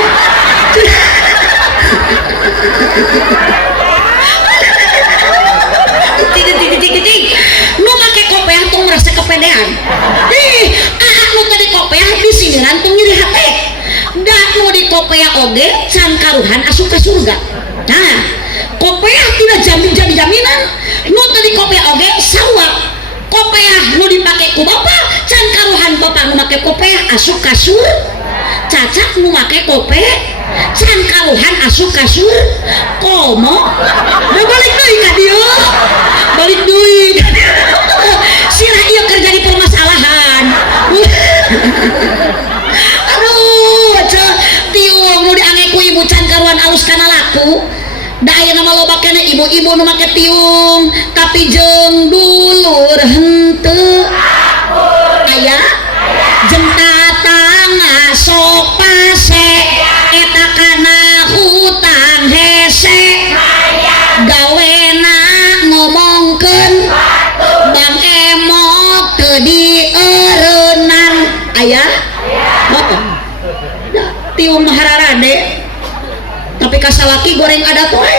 ting nu make kopeah tuh merasa kepedean nu tadi kopeah di sindiran tuh nyeri hate da nu di kopeah oge can karuhan asup ka surga nah kopeah tidak jaminan nu tadi kopeah oge sawab kopeah nu dipake ku bapak can karuhan bapak nu make kopeah asup ka cacak nu make kopeah can karuhan asup ka komo da balik deui ka dieu balik duit sirah iya kerja di permasalahan aduh tiung nu diange ku ibu can karuan alus kana laku da aya nama loba kene ibu-ibu nu make tiung tapi jeung dulur henteu aya jeung tatangga sok pase eta kana hutang hese gawena ngomongkeun bang emok teu dieureunnan aya tiung mahararade tapi kasalaki goreng adat we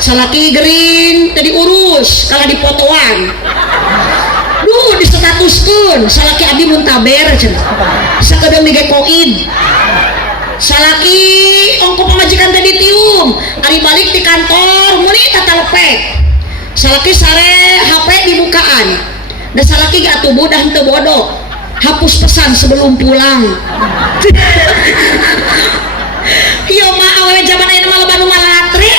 salaki gering teu diurus kalah dipotoan duh disetatuskeun salaki abdi muntaber cenah sakedeung digekoid salaki ongko pamajikan tadi tiung ari balik di kantor muni tatalepek salaki sare HP dibukaan dan salaki gak tubuh dah henteu bodoh hapus pesan sebelum pulang iya mah awewe zaman ayeuna mah loba nu malatre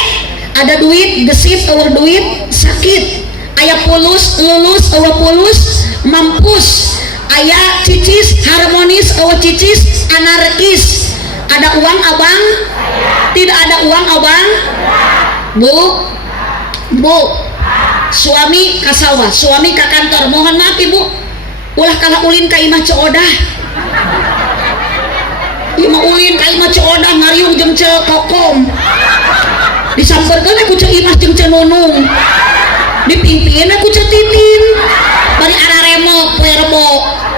ada duit gesit eueuh duit sakit aya pulus lulus eueuh pulus mampus, aya cicis harmonis eueuh cicis anarkis. Ada uang abang? Tidak ada uang abang? Bu suami ka sawah, suami ka kantor, mohon maaf ibu ulah kalah ulin ka imah coodah, imah ulin ka imah coodah ngariung jeung ce kokom disamperkeun ku ce imah jeung ce nunung, dipimpin ku ce titin bari araremo poe rebo.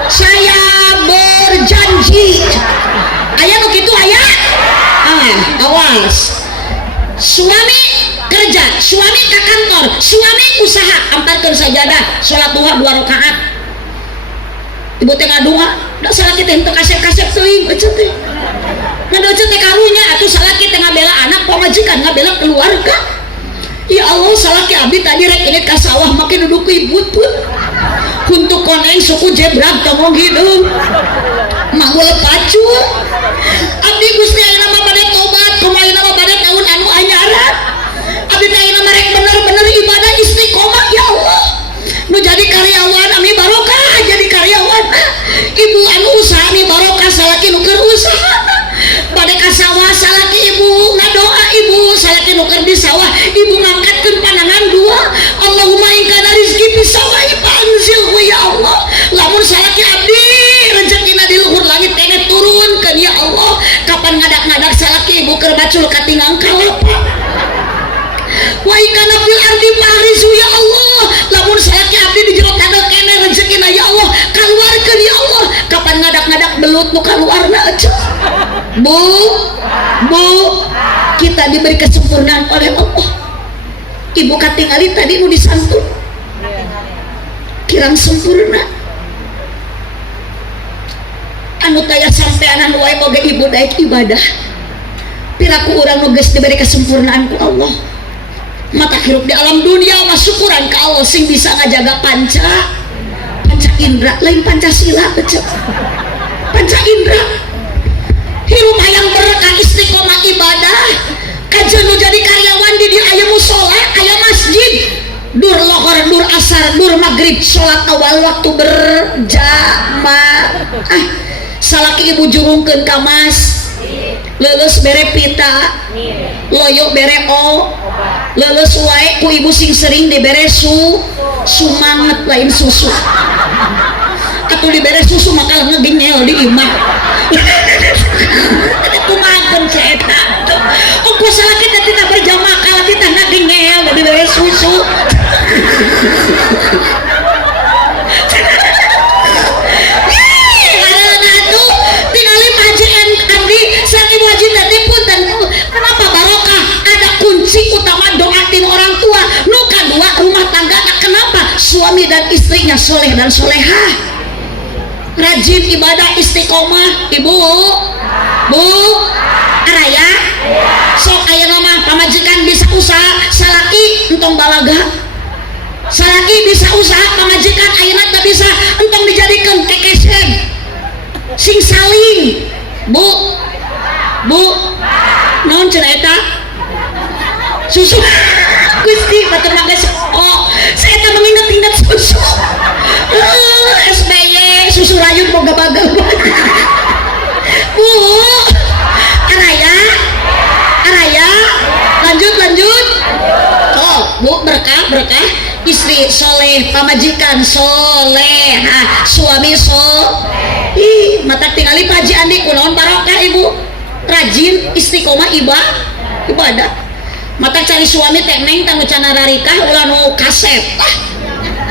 Saya berjanji aya nu kitu aya. Awas suami kerja, suami ke kantor, suami usaha, amparkeun sajadah, sholat duha 2 rakaat. Ibu teh ngadua, da salaki teh henteu kasep-kasep teuing eceut teh. Ngado eceut teh karunya atuh salaki teh ngabela anak pamajikan, ngabela keluarga. Ya Allah, salaki abdi tadi rek ini ka sawah make duduk ibut pun. Untuk koneng suku jebrag tomong hideung. Manggul pacu. Abdi Gusti ayeuna mah bade tobat, kumaha mah bade tahun anu anyaran. Abdi teh ayeuna merek bener-bener ibadah istiqomah ya Allah. Nu jadi karyawan ami barokah jadi karyawan. Ibu anu usaha mi barokah salaki nu keur usaha. Bade ka sawah salaki ibu ngadoa ibu salaki nu keur di sawah ibu ngangkatkeun pandangan dua. Allahumma in kana rizqi fis sawa'i fanzilhu ya Allah. Lamun salaki abdi rezekina di luhur langit kene turunkeun ya Allah. Kapan ngadak-ngadak salaki ibu keur bacul katingang kalapa. Wa ikana fil ardi fahrisu ya Allah. Lamun salaki abdi di jero tangga kene rezekina ya Allah kaluarkeun ya Allah. Kapan ngadak-ngadak belut nu kaluarna aja. Bu, kita diberi kesempurnaan oleh Allah. Ibu katingali tadi nu disantun kirang sempurna. Anu taya sampeanan wae boga ibu daek ibadah. Piraku urang nu geus diberi kesempurnaan ku Allah. Mata hirup di alam dunia mah syukuran ka Allah sing bisa ngajaga panca indra, lain Pancasila betul. Panca indra. Hirup hayang berkah istiqomah ibadah. Kajen nu jadi karyawan di dia aya musola, aya masjid. Dur lohor, dur asar, dur maghrib, sholat awal waktu berjamaah. Salaki ibu jurungkeun ka mas. Leuleus bere pita, loyo bere o, leuleus wae ku ibu sing sering dibere sumanget lain susu. Atuh dibere susu maka ngegengel di imah. Kumaha ceeta tuh. Ongko salaki teh tina berjamaah kala teh ngegengel dibere susu. Kenapa barokah? Ada kunci utama doa tim orang tua. Nu kadua rumah tangga. Kenapa? Suami dan istrinya soleh dan solehah, rajin ibadah istiqomah. Ibu, bu, araya, sok ayeuna mah pamajikan bisa usaha, salaki entong balaga. Salaki bisa usaha, pamajikan ayeuna teh bisa entong dijadikeun kekesen. Sing saling, bu, naon cenah eta? Susu. Gusti batur mangga oh, saya eta mengingat-ingat susu. SBY susu rayun boga bagel. Bu, araya, lanjut. Oh, bu berkah, istri soleh, pamajikan soleh, suami soleh. Mata tingali Pak Haji Andi kunaon barokah ibu. Rajin istiqomah ibadah. Mata cari suami teh neng tanggu cana rarikah ulah nu kaset.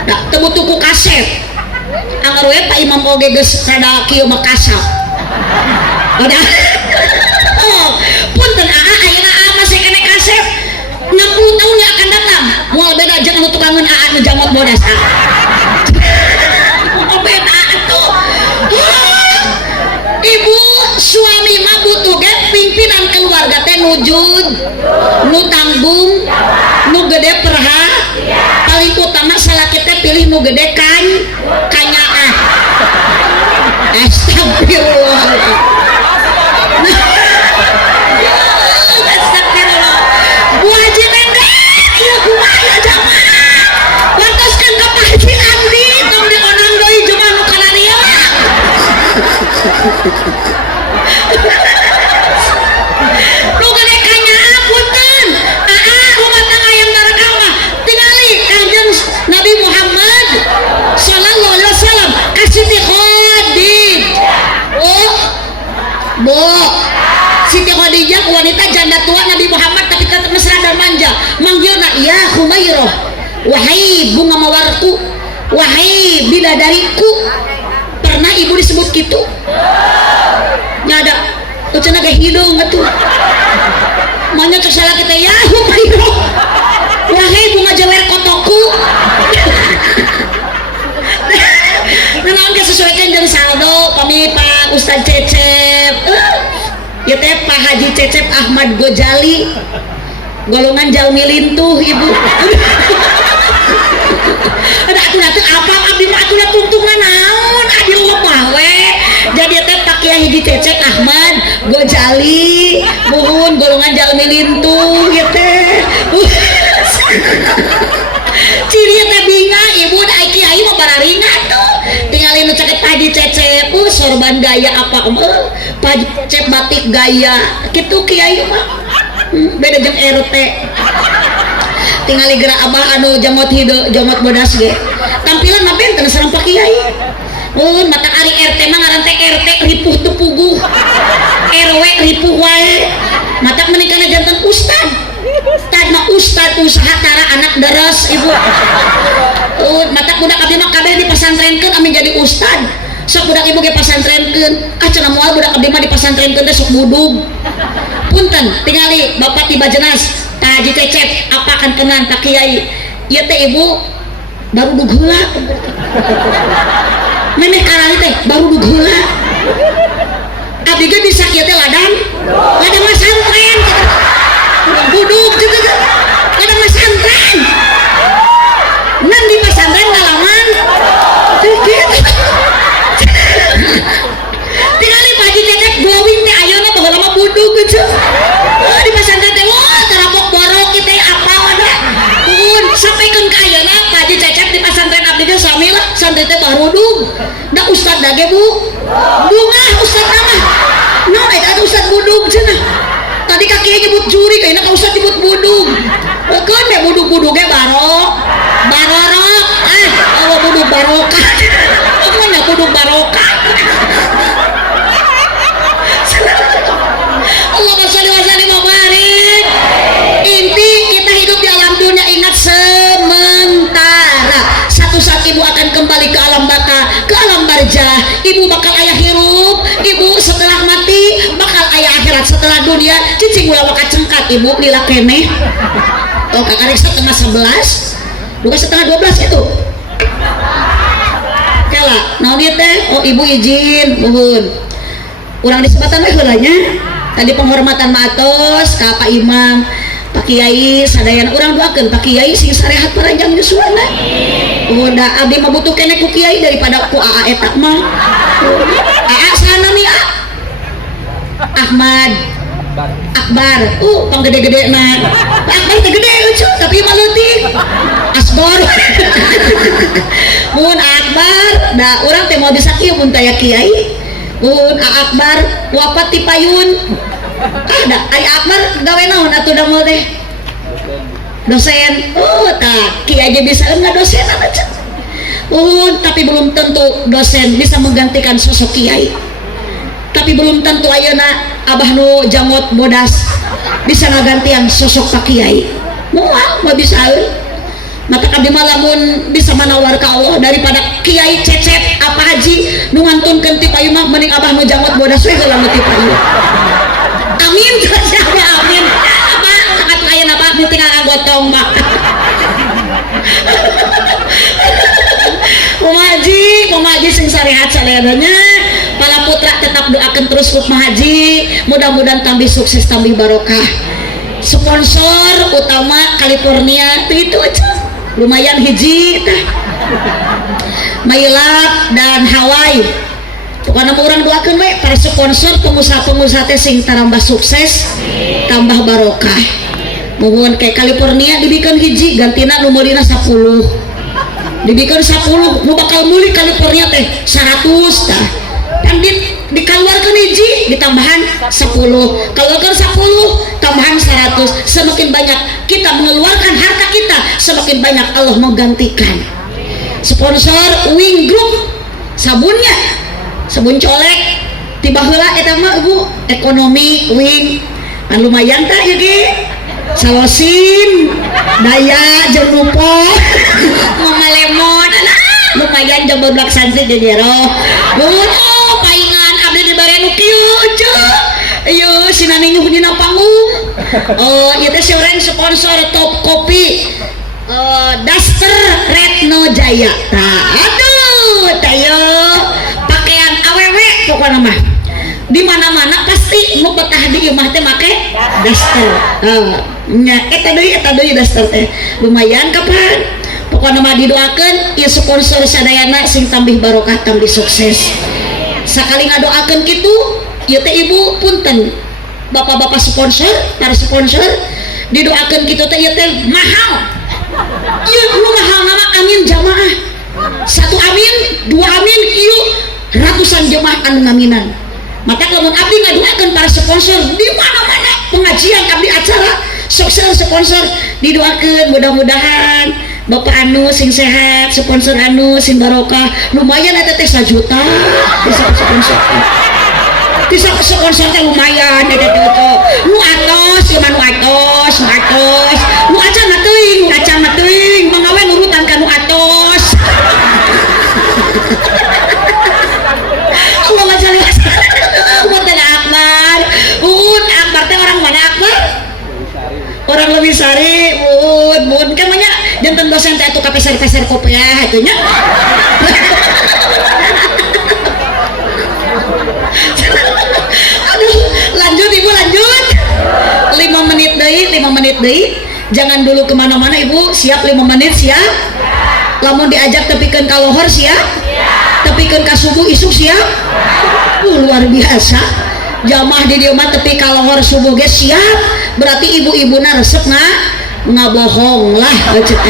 Da teu butuh ku kaset. Anggar we Pak Imam oge geus rada kieu mah kasap. Udah. Oh, punten ayeuna masih kene kaset. 60 tahun yang akan datang. Moal beda jeung anu tukangeun nu jamot bodas. Oh beda atuh. Ibu suami mah butuh ge pimpinan keluarga teh nujud, nu tanggung, nu gede perha. Paling utama salaki teh pilih nu gede kanyaah. Astagfirullah. Astagfirullah. Bu Haji Nende, ieu kumaha jamaah? Lantas lu gede kanya punten rumah tangga yang barakah mah tingali Kanjeng Nabi Muhammad sallallahu alaihi wasallam kasih ti Khadijah. Oh bo Siti Khadijah wanita janda tua Nabi Muhammad tapi tetap mesra dan manja manggilna ya Khumairah, wahai bunga mawarku, wahai bidadariku. Pernah ibu disebut gitu? Nggak ada ucana kayak hidung atuh maunya cok salah kita ya Khumairah, wahai bunga jawer kotoku. Nah, sesuaikan dengan saldo kami Pak Ustadz Cecep ya teh Pak Haji Cecep Ahmad Gojali golongan jalmi lintuh ibu. Ada aturan apa abdi mah aturan tuntungan naon adil lemah we jadi teh Pak Kiai Haji Cecep Ahmad Gojali muhun golongan jalmi lintuh ya teh. Ciri teh binga ibu da kiai mah bararinga tuh tinggalin ceket Haji Cecep sorban gaya apa Pak Cecep batik gaya gitu kiai mah beda jeung RT tinggali gerak abah anu jamot hidup jamot bodas ge tampilan mah benten sareng Pak Kiai mata ari RT mah ngaran teh RT ripuh teu puguh RW ripuh wae mata menikahna janten ustad tad mah ustad usaha tara anak deres ibu mata budak abdi mah kabeh dipasantrenkeun amin jadi ustad sok budak ibu ge pasantrenkeun cenah moal budak abdi mah dipasantrenkeun teh sok budug punten tingali bapak tiba jenas Haji Cecep apa akan kenal Pak Kiai ieu teh ibu baru dug heula memeh karali teh baru dug heula abdi ge bisa kieu teh ladang pesantren budug gitu ladang pesantren nan di pesantren ngalaman tingali Pak Haji Cecep glowing teh ayeuna baheula mah budug gitu di pesantren teh tarapok borok kita apa wadah sampaikan ke ayeuna Pak Haji Cecep di pesantren abdi ge sami lah santri teh barudug da ustad dage bu bunga ustad nama naon eta ustad budug cenah tadi kaki nyebut juri kayaknya ka ustad nyebut budug keun be budug-budug ge barok barorok awa budug barokah mana budug barokah. Allahumma sholli wa sallim wa barik. Inti kita hidup di alam dunia ingat sementara. Satu saat ibu akan kembali ke alam baka, ke alam barzah. Ibu bakal ayah hirup, ibu setelah mati bakal ayah akhirat. Setelah dunia cicing ulah waka cengkat ibu lila keneh. Oh kakarek setengah 11, bukan setengah 12 itu. Kala, naon ieu teh? Oh ibu izin, mohon. Urang disebatan we heulanya. Tadi penghormatan maatos ka Pak Imam, Pak Kiai sadayana urang doakeun Pak Kiai sing sarehat paranjang nyusuana. Udah abdi mah butuh keneh ku Kiai daripada ku AA eta mah. AA sana nih Ahmad Akbar. Tong gede-gede na. Akbar teh gede lucu tapi mah leutik. Asgor. Mun Akbar, da urang teh mau bisa kieu mun taya Kiai. Akbar wafat ti payun ada Ari Akbar gawe naon atuh damel teh dosen tak Kiai aja bisa enggak dosen aja tapi belum tentu dosen bisa menggantikan sosok Kiai tapi belum tentu ayeuna abah nu jamot bodas bisa ngagantian sosok Pak Kiai moal mah bisa mata abdi mah lamun bisa manawar ka Allah daripada Kiai Cecep apa Haji nu ngantunkeun ti payu mah mending abah nu jamot bodas we heula nu ti payu amin amin apa sangat lain apa nu tinggal ngagotong mah Mumaji sing sarehat saledanya para putra tetap doakan terus Pak Haji mudah-mudahan tambah sukses tambah barokah sponsor utama California itu aja lumayan hiji Mailap dan Hawaii pokoknya orang doakan we para sponsor pengusaha-pengusaha teh sing tambah sukses tambah barokah mohon kayak California dibikin hiji gantina numerina 10 dibikin 10 nu bakal muli California teh 100 tah kan di tambahan 10, kalau kan 10 tambahan 100, semakin banyak kita mengeluarkan harta kita, semakin banyak Allah menggantikan. Sponsor Wing Group sabunnya, sabun colek tiba heula eta mah Bu ekonomi Wing kan lumayan tak ya ge salosin daya jeung rupo mama lemon lumayan jeung beblak santri di jero oh paingan abdi dibere nu kieu ceu ieu sinani nyuh dina panggung oh ieu teh seorang sponsor top kopi Daster Retno Jaya aduh tayo pakaian awewe pokoknya mah di mana-mana pasti mau betah di imah teh make daster. Nya eta deui daster teh. Lumayan kapan? Pokona mah didoakeun ieu sponsor sadayana sing tambih barokah tambih sukses. Sakali ngadoakeun kitu, ieu teh ibu punten. Bapak-bapak sponsor, para sponsor didoakeun kitu teh ieu teh mahal. Ieu nu mahal nama amin jamaah. Satu amin, dua amin, ieu ratusan jemaah anu ngaminan. Maka kalau abdi ngadoakeun para sponsor di mana-mana pengajian abdi acara sukses sponsor didoakeun mudah-mudahan Bapak anu sing sehat, sponsor anu sing barokah, lumayan eta teh 1 juta bisa sponsor. Bisa sponsor teh lumayan eta teh nu atos ieu mah nu atos, nu acan teuing, mangawe nurutan ka nu atos. Allah ngajari Akbar. Akbar teh orang mana Akbar? Orang lebih sari, bun kan banyak jantan dosen teh atuh kapeser-peser kopiah atuh nya. Aduh, lanjut Ibu lanjut. 5 menit deui. Jangan dulu kemana-mana Ibu, siap 5 menit siap? Lamun diajak tepikeun ka lohor siap? Tepikeun ka subuh isuk siap? Luar biasa. Jamaah di dieu mah tepi ka lohor subuh ge siap. Berarti ibu-ibuna resep ngabohong lah ecet.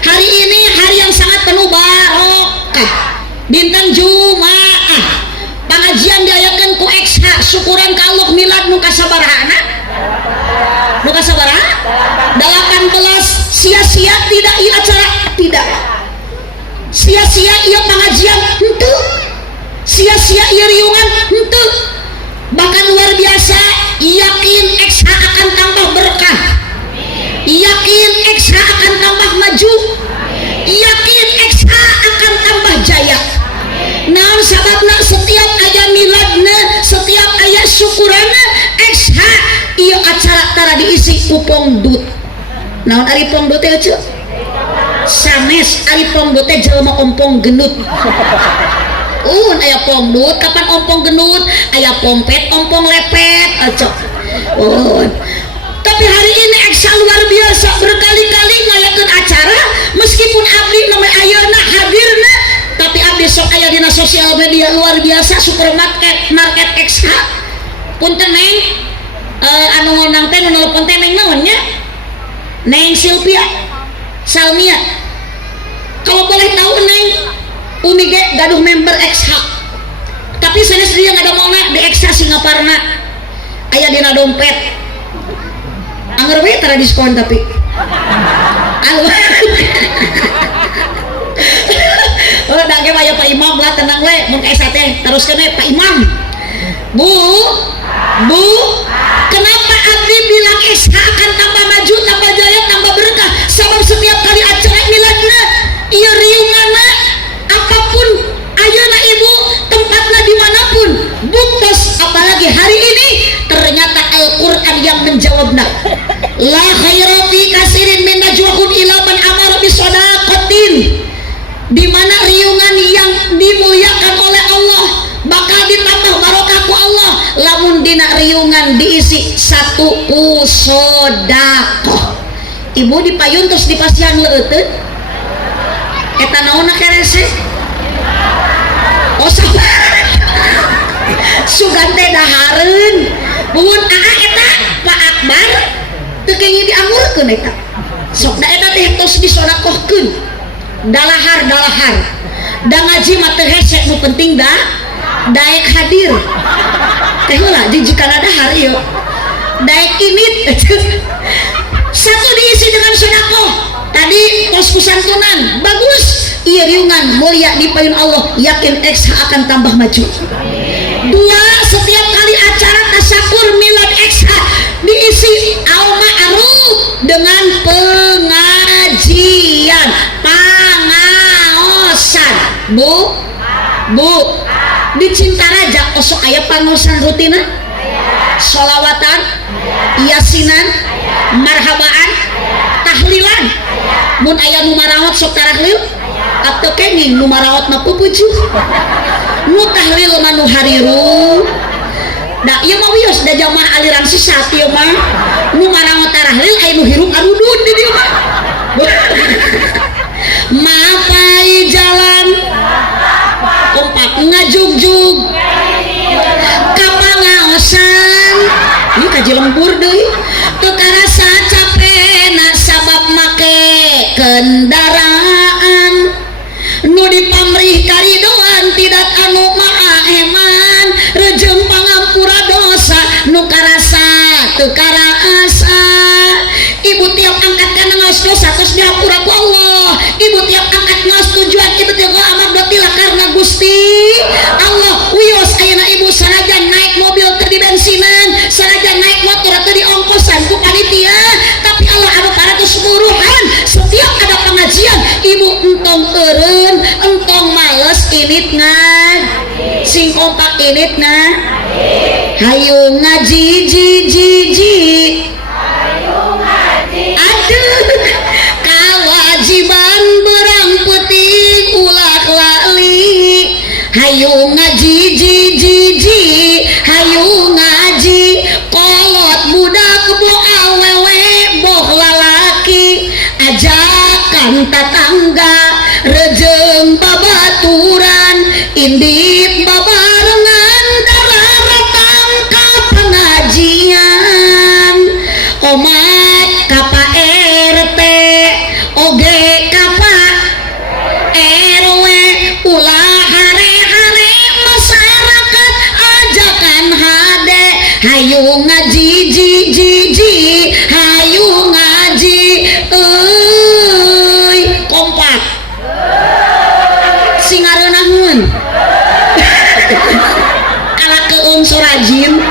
Hari ini hari yang sangat penuh barokah. Dinten Jumaah. Pengajian diayakeun ku XH syukuran ka Allah milad nu kasabaraha? Nu kasabaraha? 18. Sia-sia tidak ieu acara? Tidak. Sia-sia ieu pengajian? Henteu. Sia-sia ieu riungan? Henteu. Bahkan luar biasa, yakin XH akan tambah berkah, yakin XH akan tambah maju, yakin XH akan tambah jaya. Naon sababna setiap aya miladna, setiap aya syukuranna XH ieu acara tara diisi ku pongdut. Naon ari pongdut teh ceu? Sanes ari pongdut teh jelema ompong genut. Aya pongdut, kapan ompong genut, aya pompet, ompong lepet, acok. Tapi hari ini Eksa luar biasa berkali-kali ngayakeun acara, meskipun abdi nomor ayeuna hadirna, tapi abdi sok aya dina sosial media luar biasa supermarket market Eksa. Punten Neng, anu ngonang teh nu nelpon teh Neng naon nya? Neng Silvia, Salmia. Kalau boleh tahu Neng, Umi ge gaduh member XH, tapi sanes dia nggak ada mau di XH Singaparna aya dina dompet anggar we tara diskon tapi oh da ge aya Pak Imam lah tenang we mun esa teh teruskeun we Pak Imam Bu kenapa abdi bilang XH akan tambah maju tambah jaya tambah berkah sebab setiap kali acara miladna ieu riunganna apapun ayeuna Ibu tempatnya dimanapun buktos, apalagi hari ini ternyata Al-Quran yang menjawabna. La khaira fi kasirin min najwahum ila man amara bisodaqatin. Di mana riungan yang dimuliakan oleh Allah bakal ditambah barokah ku Allah lamun dina riungan diisi satu sedekah. Ibu dipayun terus dipasihan leuteun eta naonna kerese sabar sugan teh dahareun mun eta Pak Akbar teu kenging diangurkeun eta sok da eta teh tos disodakohkeun dalahar da ngaji mah teu hese nu penting da daek hadir teh heula di jika ada hari yuk daek init satu diisi dengan sedekah tadi kos kusantunan bagus iya riungan mulia di payun Allah yakin X akan tambah maju. Dua, setiap kali acara tasakur milad X diisi al-ma'ruf dengan pengajian pangaosan bu di Cintaraja osok aya pangaosan rutina sholawatan yasinan marhabaan tahlilan mun aya nu marawat sok tarahlil atau kenging nu marawat na pupuju nu tahlil manu hariru da ieu mah wios da jamaah aliran sesat ieu mah nu marawat tarahlil aya nu hirup arudun di dieu mah mapai jalan kompak ngajugjug kapangaosan ieu kaji lembur deui teu karasa capena sabab make kendaraan nu dipamrih karidoan tidak anu maaheman rejem pangampura dosa nu karasa teu karasa ibu tiap angkat kana ngaos dosa tos dihapura ku Allah ibu tiap angkat ngaos tujuan ibu tiap amal dotilah karena Gusti Allah wios ayeuna ibu sanajan naik mobil teu di bensinan sanajan naik motor teu di ongkosan ku panitia tapi Allah anu paratus muruhan setiap ada pengajian ibu entong eureun entong males init sing kompak init hayu ngaji aduh kewajiban berang peting ulah lali hayu ngaji hayu ngaji kolot budak bu awewe boh lalaki ajakan tatangga rejeng babaturan indit babarengan dararatang ka pengajian omat kapa RT oge kapa RW ulah hare-hare masyarakat ajakan hade hayu ngaji hayu ngaji kompak singareunahun ala keung sorajin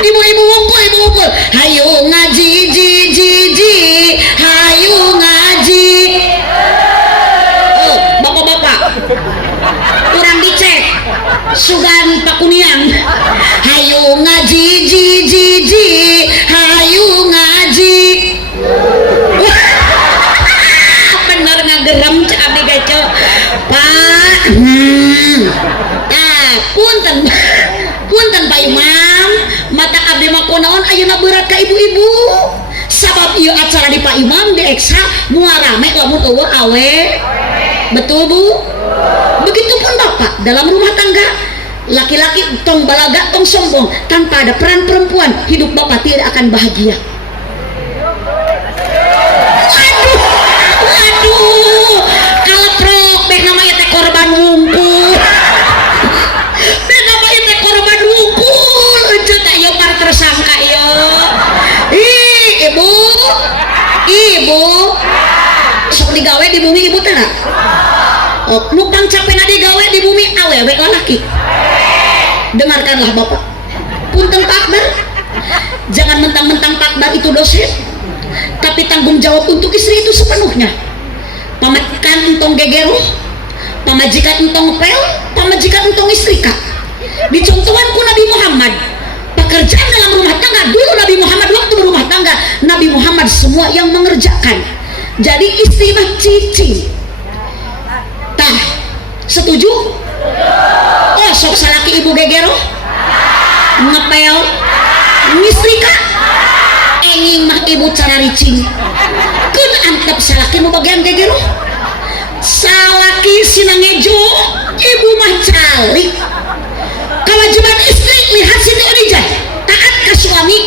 ibu-ibu ngumpul hayu ngaji hayu ngaji bapak-bapak kurang dicek sugan pakuniang hayu ngaji hayu ngaji bener ngagerem cak abdi gaco pak punten Pak Imam mata abdi mah kunaon ayeuna berat ka ibu-ibu sabab ieu acara di Pak Imam di Eksa mual rame lamun eueuh awe betul Bu begitupun Bapak dalam rumah tangga laki-laki tong balaga tong sombong tanpa ada peran perempuan hidup Bapak tidak akan bahagia. Waduh kaleprok beh namanya teh korban wungkul beh namanya teh korban wungkul ece teh ieu par tersangka ieu ibu sok digawe di bumi ibu teh nu pangcapena digawe di bumi awewe laki dengarkanlah Bapak punten Pak Akbar jangan mentang-mentang Pak Akbar itu dosen tapi tanggung jawab untuk istri itu sepenuhnya pamajikan entong gegero pamajikan entong pel pamajikan entong istrika dicontohan ku Nabi Muhammad pekerjaan dalam rumah tangga dulu Nabi Muhammad waktu berumah tangga Nabi Muhammad semua yang mengerjakan jadi istri mah cici tah setuju? Oh sok salaki ibu gegero ngepel ngistrika enging mah ibu cara ricing kun antep salaki nu bagian gegero salaki sinangejo ibu mah calik kewajiban istri lihat Siti Khadijah taat ke suami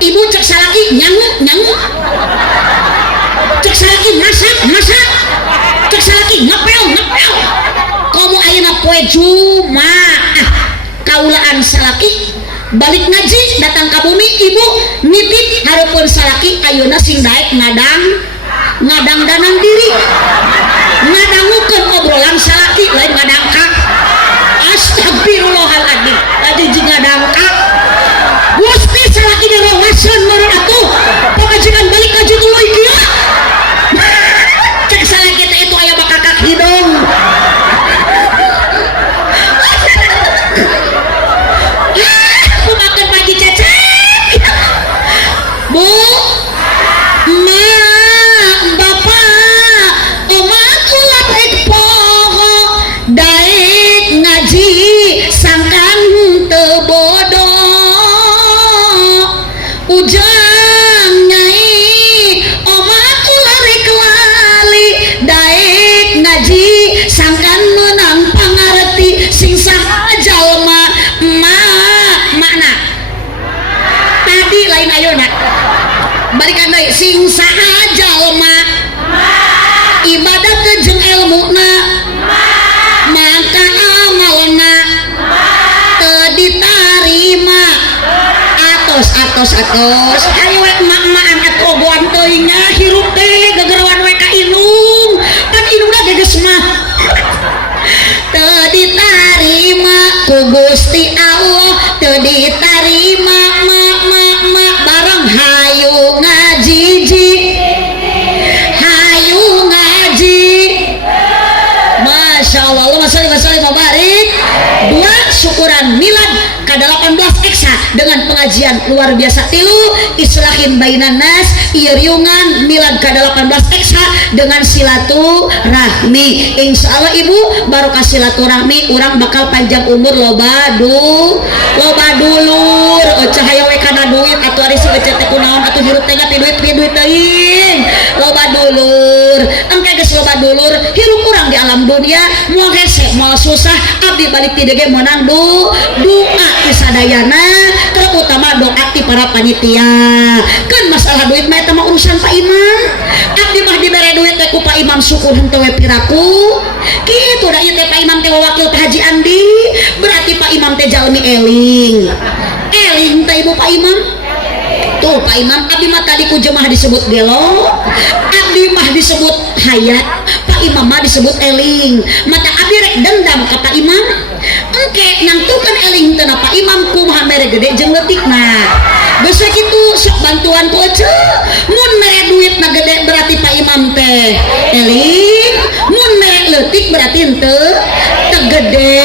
ibu cek salaki nyangu cek salaki masak cek salaki ngepel poe Jumaah kaulaan salaki balik ngaji datang ke bumi ibu nitip hareupeun salaki ayeuna sing daek ngadang danang diri ngadangukeun obrolan salaki lain ngadangka astagfirullahaladzim tadi jeung ngadangka Gusti salaki direwaseun meureun atuh pamajikan balik ngaji tuluy kieu cek salaki teh itu aya bakakak hidung makan pagi cecek bu mak bapak omak ulah baik poho daek ngaji sangkan teu bodoh ujang nyai omak ulah rek lali daek ngaji sangkan menang pangarti sing saha jalma mana tadi lain ayeuna balikan deui sing saha jalma ibadat teh jeung ilmuna maka amalna teu ditarima atos ayo we emak-emakan atuh ogoan teuing nya hirup teh gagarawan we ka inung kan inungna geges mah teu ditarima ku Gusti Allah teu ditarima mak bareng hayu ngaji Masya Allah Allahumma sholli wa sallim wa barik. Dua, syukuran milad ke-18 Eksa dengan pengajian luar biasa. Tilu, islahin bainan nas ieu-riungan milad ke-18 Eksa dengan silaturahmi. Insya Allah ibu barokah silaturahmi urang bakal panjang umur loba dulur cahaya we kana duit atuh ari seuceut teh kunaon atuh hirup teh ti duit teuing loba dulur engke geus loba dulur hirup urang di alam dunia moal hese moal susah abdi balik ti dege meunang doa ti sadayana terutama doa ti para panitia kan masalah duit mah eta mah urusan Pak Imam abdi mah dibere duit teh ku Pak Imam syukur henteu we piraku kitu da ieu teh Pak Imam teh wakil Haji Andi berarti Pak Imam teh jalmi eling teh ibu Pak Imam tuh Pak Imam abdi mah tadi ku jemaah disebut gelo abdi mah disebut hayat Pak Imam mah disebut eling mata abdi rek dendam ka Pak Imam engke nangtukeun eling teh Pak Imam kumaha mere gede jeung leutikna geus kitu sok bantuan ku ece mun mere duitna gede berarti Pak Imam teh eling mun mere leutik berarti henteu tegede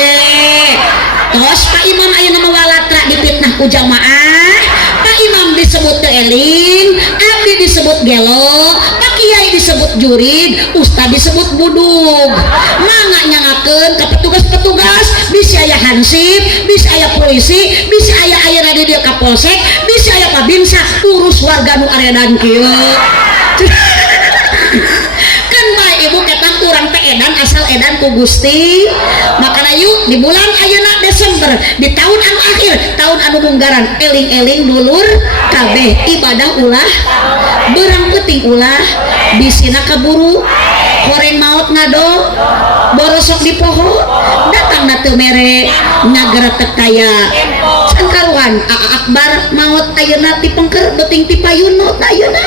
tos Pak Imam ayeuna mah walatra dipitnah ku jamaah Pak Imam disebut teu eling abdi disebut gelo Pak Kiai disebut jurid ustad disebut budug mangga nyangakeun ka petugas bisa aya hansip bisa aya polisi bisa aya ayeuna di dieu kapolsek bisa aya pabinsa urus warga nu aredan kieu kan bae ibu ketang urang teh edan asal edan ku Gusti makana yuk di bulan ayeuna Desember di tahun anu akhir tahun anu munggaran eling-eling dulur kabeh ibadah ulah beurang peuting ulah bisina kaburu horeng maot ngado borosok di poho datang na teu mere ngageretek taya can karuan akbar maot ayeuna ti pengker beuting ti payun maot ayeuna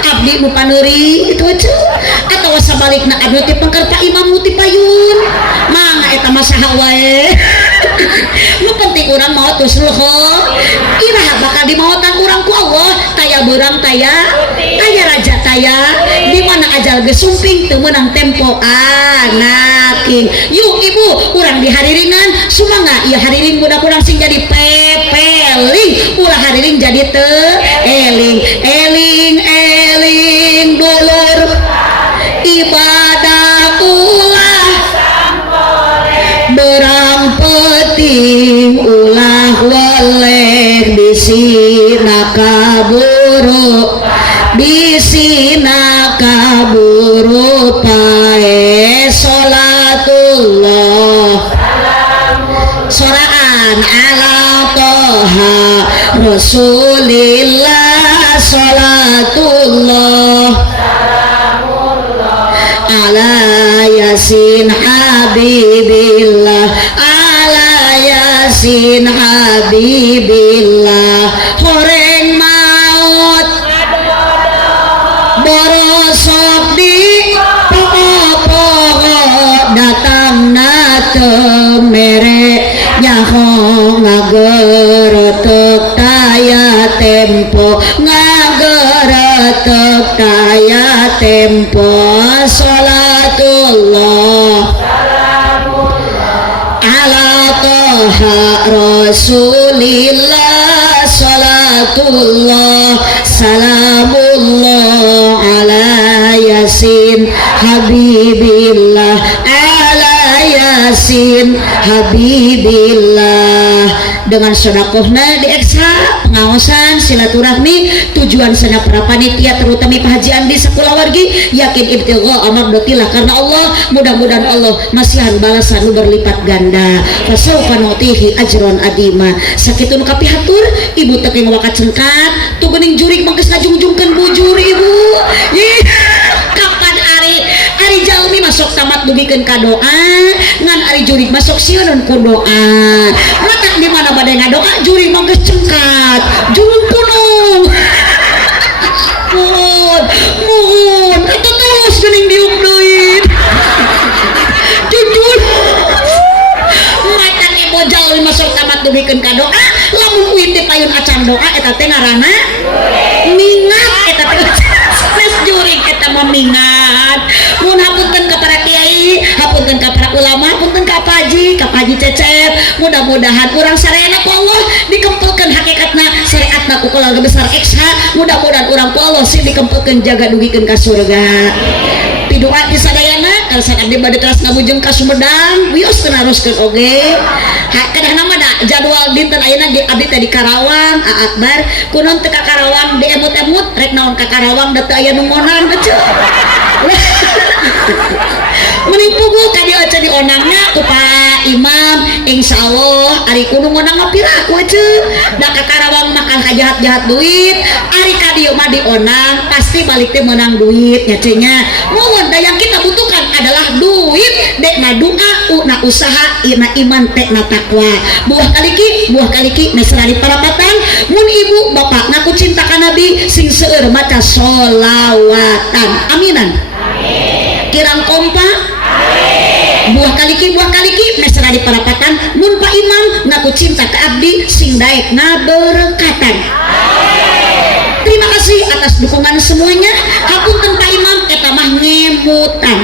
abdi nu paneuri itu aja atawa sabalikna abdi ti pengker Pak Imam nu ti payun mangga eta mah saha wae nu penting urang maot geus leuheuh iraha bakal dimaotan urang ku Allah taya beurang taya raja taya di mana ajal geus sumping teu meunang tempo anaking yuk ibu urang di hariringan sumangga ieu hariring budak urang sing jadi pepeling ulah hariring jadi teu eling dulur ibadah ulah berang peting ulah waleh bisina kaburu pae sholatullah soraan ala toha rasulillah sholatullah ala yasin habibillah Yasin Habibillah horeng maut borosok di poho-poho datang na temere nyaho ngageretek taya tempo ngageretek taya tempo salatullah ala toha rasulillah salatullah salamullah ala yasin habibillah ala yasin habibillah dengan sedekahna dieksa pengawasan silaturahmi tujuan sana para panitia terutama Pak Haji Andi sekolah wargi yakin ibtigha amrdotillah karena Allah mudah-mudahan Allah masihan balasan nu berlipat ganda fasaufa nutihi ajron adima sakitun kapihatur ibu teu wakat cengkat tu geuning jurig manggeus ngajungjungkeun bujur ibu kapan ari jalmi masuk tamat dugikeun ka doa ngan ari jurig masuk sieun ku doa mata di mana bade ngadoa jurig manggeus cengkat jurung punung mohon itu terus geuning diuk deui jujur mata ibu jalmi masuk tamat dugikeun ka doa lamun uin teh payun acan doa eta teh ngaranna mingat eta teh sanes jurig eta mah mingat mun hapunten ka para kiai hapunten ka para ulama hapunten ka Pak Haji Cecep mudah-mudahan urang sareana ku Allah dikempelkeun hakikatna syariatna ku keluarga besar Eksa mudah-mudahan urang ku Allah sih dikempelkeun jaga dugikeun ka surga pidoa di sadayana kalau saat abdi bade teras ngabujeng ka Sumedang wios teu naruskeun oge kadang nama da jadwal dinten ayeuna abdi teh di Karawang Akbar kunaon teu ka Karawang diemut-emut rek naon ka Karawang da teu aya nu ngonan betul mending pugu ka dieu di onangna ku Pak Imam insyaallah ari kudu ngonang ngapiraku ceuk da ka Karawang makan kajahat-jahat duit ari ka dieu mah dionang pasti balik teh menang duit nya cenah mohon da yang kita butuhkan adalah duit dek na doa na usaha na iman teh na takwa buah kaliki mesra di parapatan mun ibu bapak ngaku cinta ka Nabi sing seueur maca sholawatan aminan kirang kompak buah kaliki mesra di parapatan mun Pak Imam ngaku cinta ke abdi sing daek ngaberkatan terima kasih atas dukungan semuanya hapunten Pak Imam eta mah ngemutan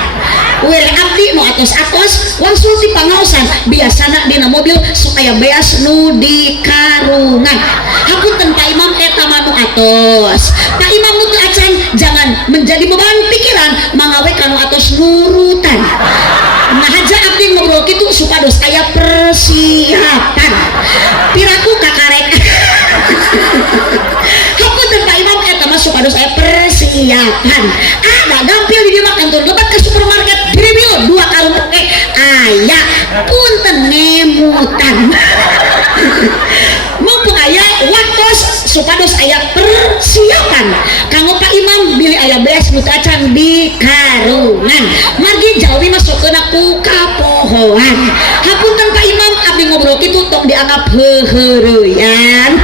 were abdi nu atos-atos wangsul ti pangaosan biasana dina mobil supaya beas nu di karungan hapunten Pak Imam eta mah nu atos Pak Imam nu teu acan jangan menjadi beban pikiran mangawe kanu atos nurutan nah aja abdi ngobrol kitu supados aya persiapan piraku kakarek hapunten Pak Imam eta mah supados aya persiapan ada gampil di dieu kantor lebat ke supermarket biri-biri 2 kalung oke aya punten nemutan mumpung aya waktos supados aya persiapan kanggo Pak Imam bilih aya beas nu acan di karungan margi jalmi masukkeun ku kapohoan hapunten Pak Imam abdi ngobrol kitu tok dianggap heureuyan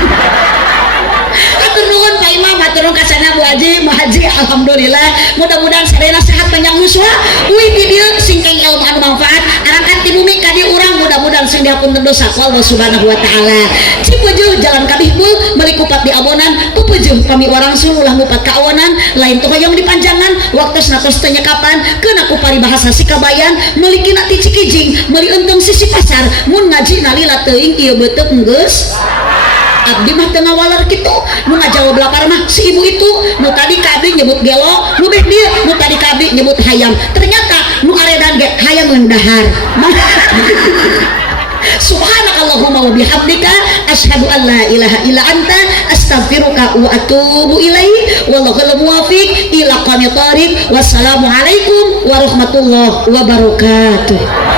atur nuhun Pak Imam atur nuhun kasana Bu Haji alhamdulillah mudah-mudahan sarena sehat panjang yuswa uwi di dieu singkeng ilmu anu manfaat arangkan ti bumi ka dieu urang mudah-mudahan sing dihapunten dosa ku Allah Subhanahu wa taala cipujuh jalan kabihbul meuli kupat di abonan pupujuh kami orang sun ulah ngupat ka awonan lain teu hoyong di panjangan waktos natos teu nyekapan keuna ku paribahasa sikabayan meuli kina ti Cikijing meuli untung sisi pasar mun ngaji nalila teuing ieu beuteuk geus abdi mah tengah waler gitu nu ngajawab lapar mah si ibu itu nu tadi kabdi nyebut gelo nu beh dia nu tadi kabdi nyebut hayam ternyata nu aredan ge hayam mendahar subhanakallahumma wa bihamdika asyhadu an la ilaha illa anta astaghfiruka wa atubu ilaihi wallahul muwaffiq ila qanitarik wassalamu alaikum warahmatullahi wabarakatuh.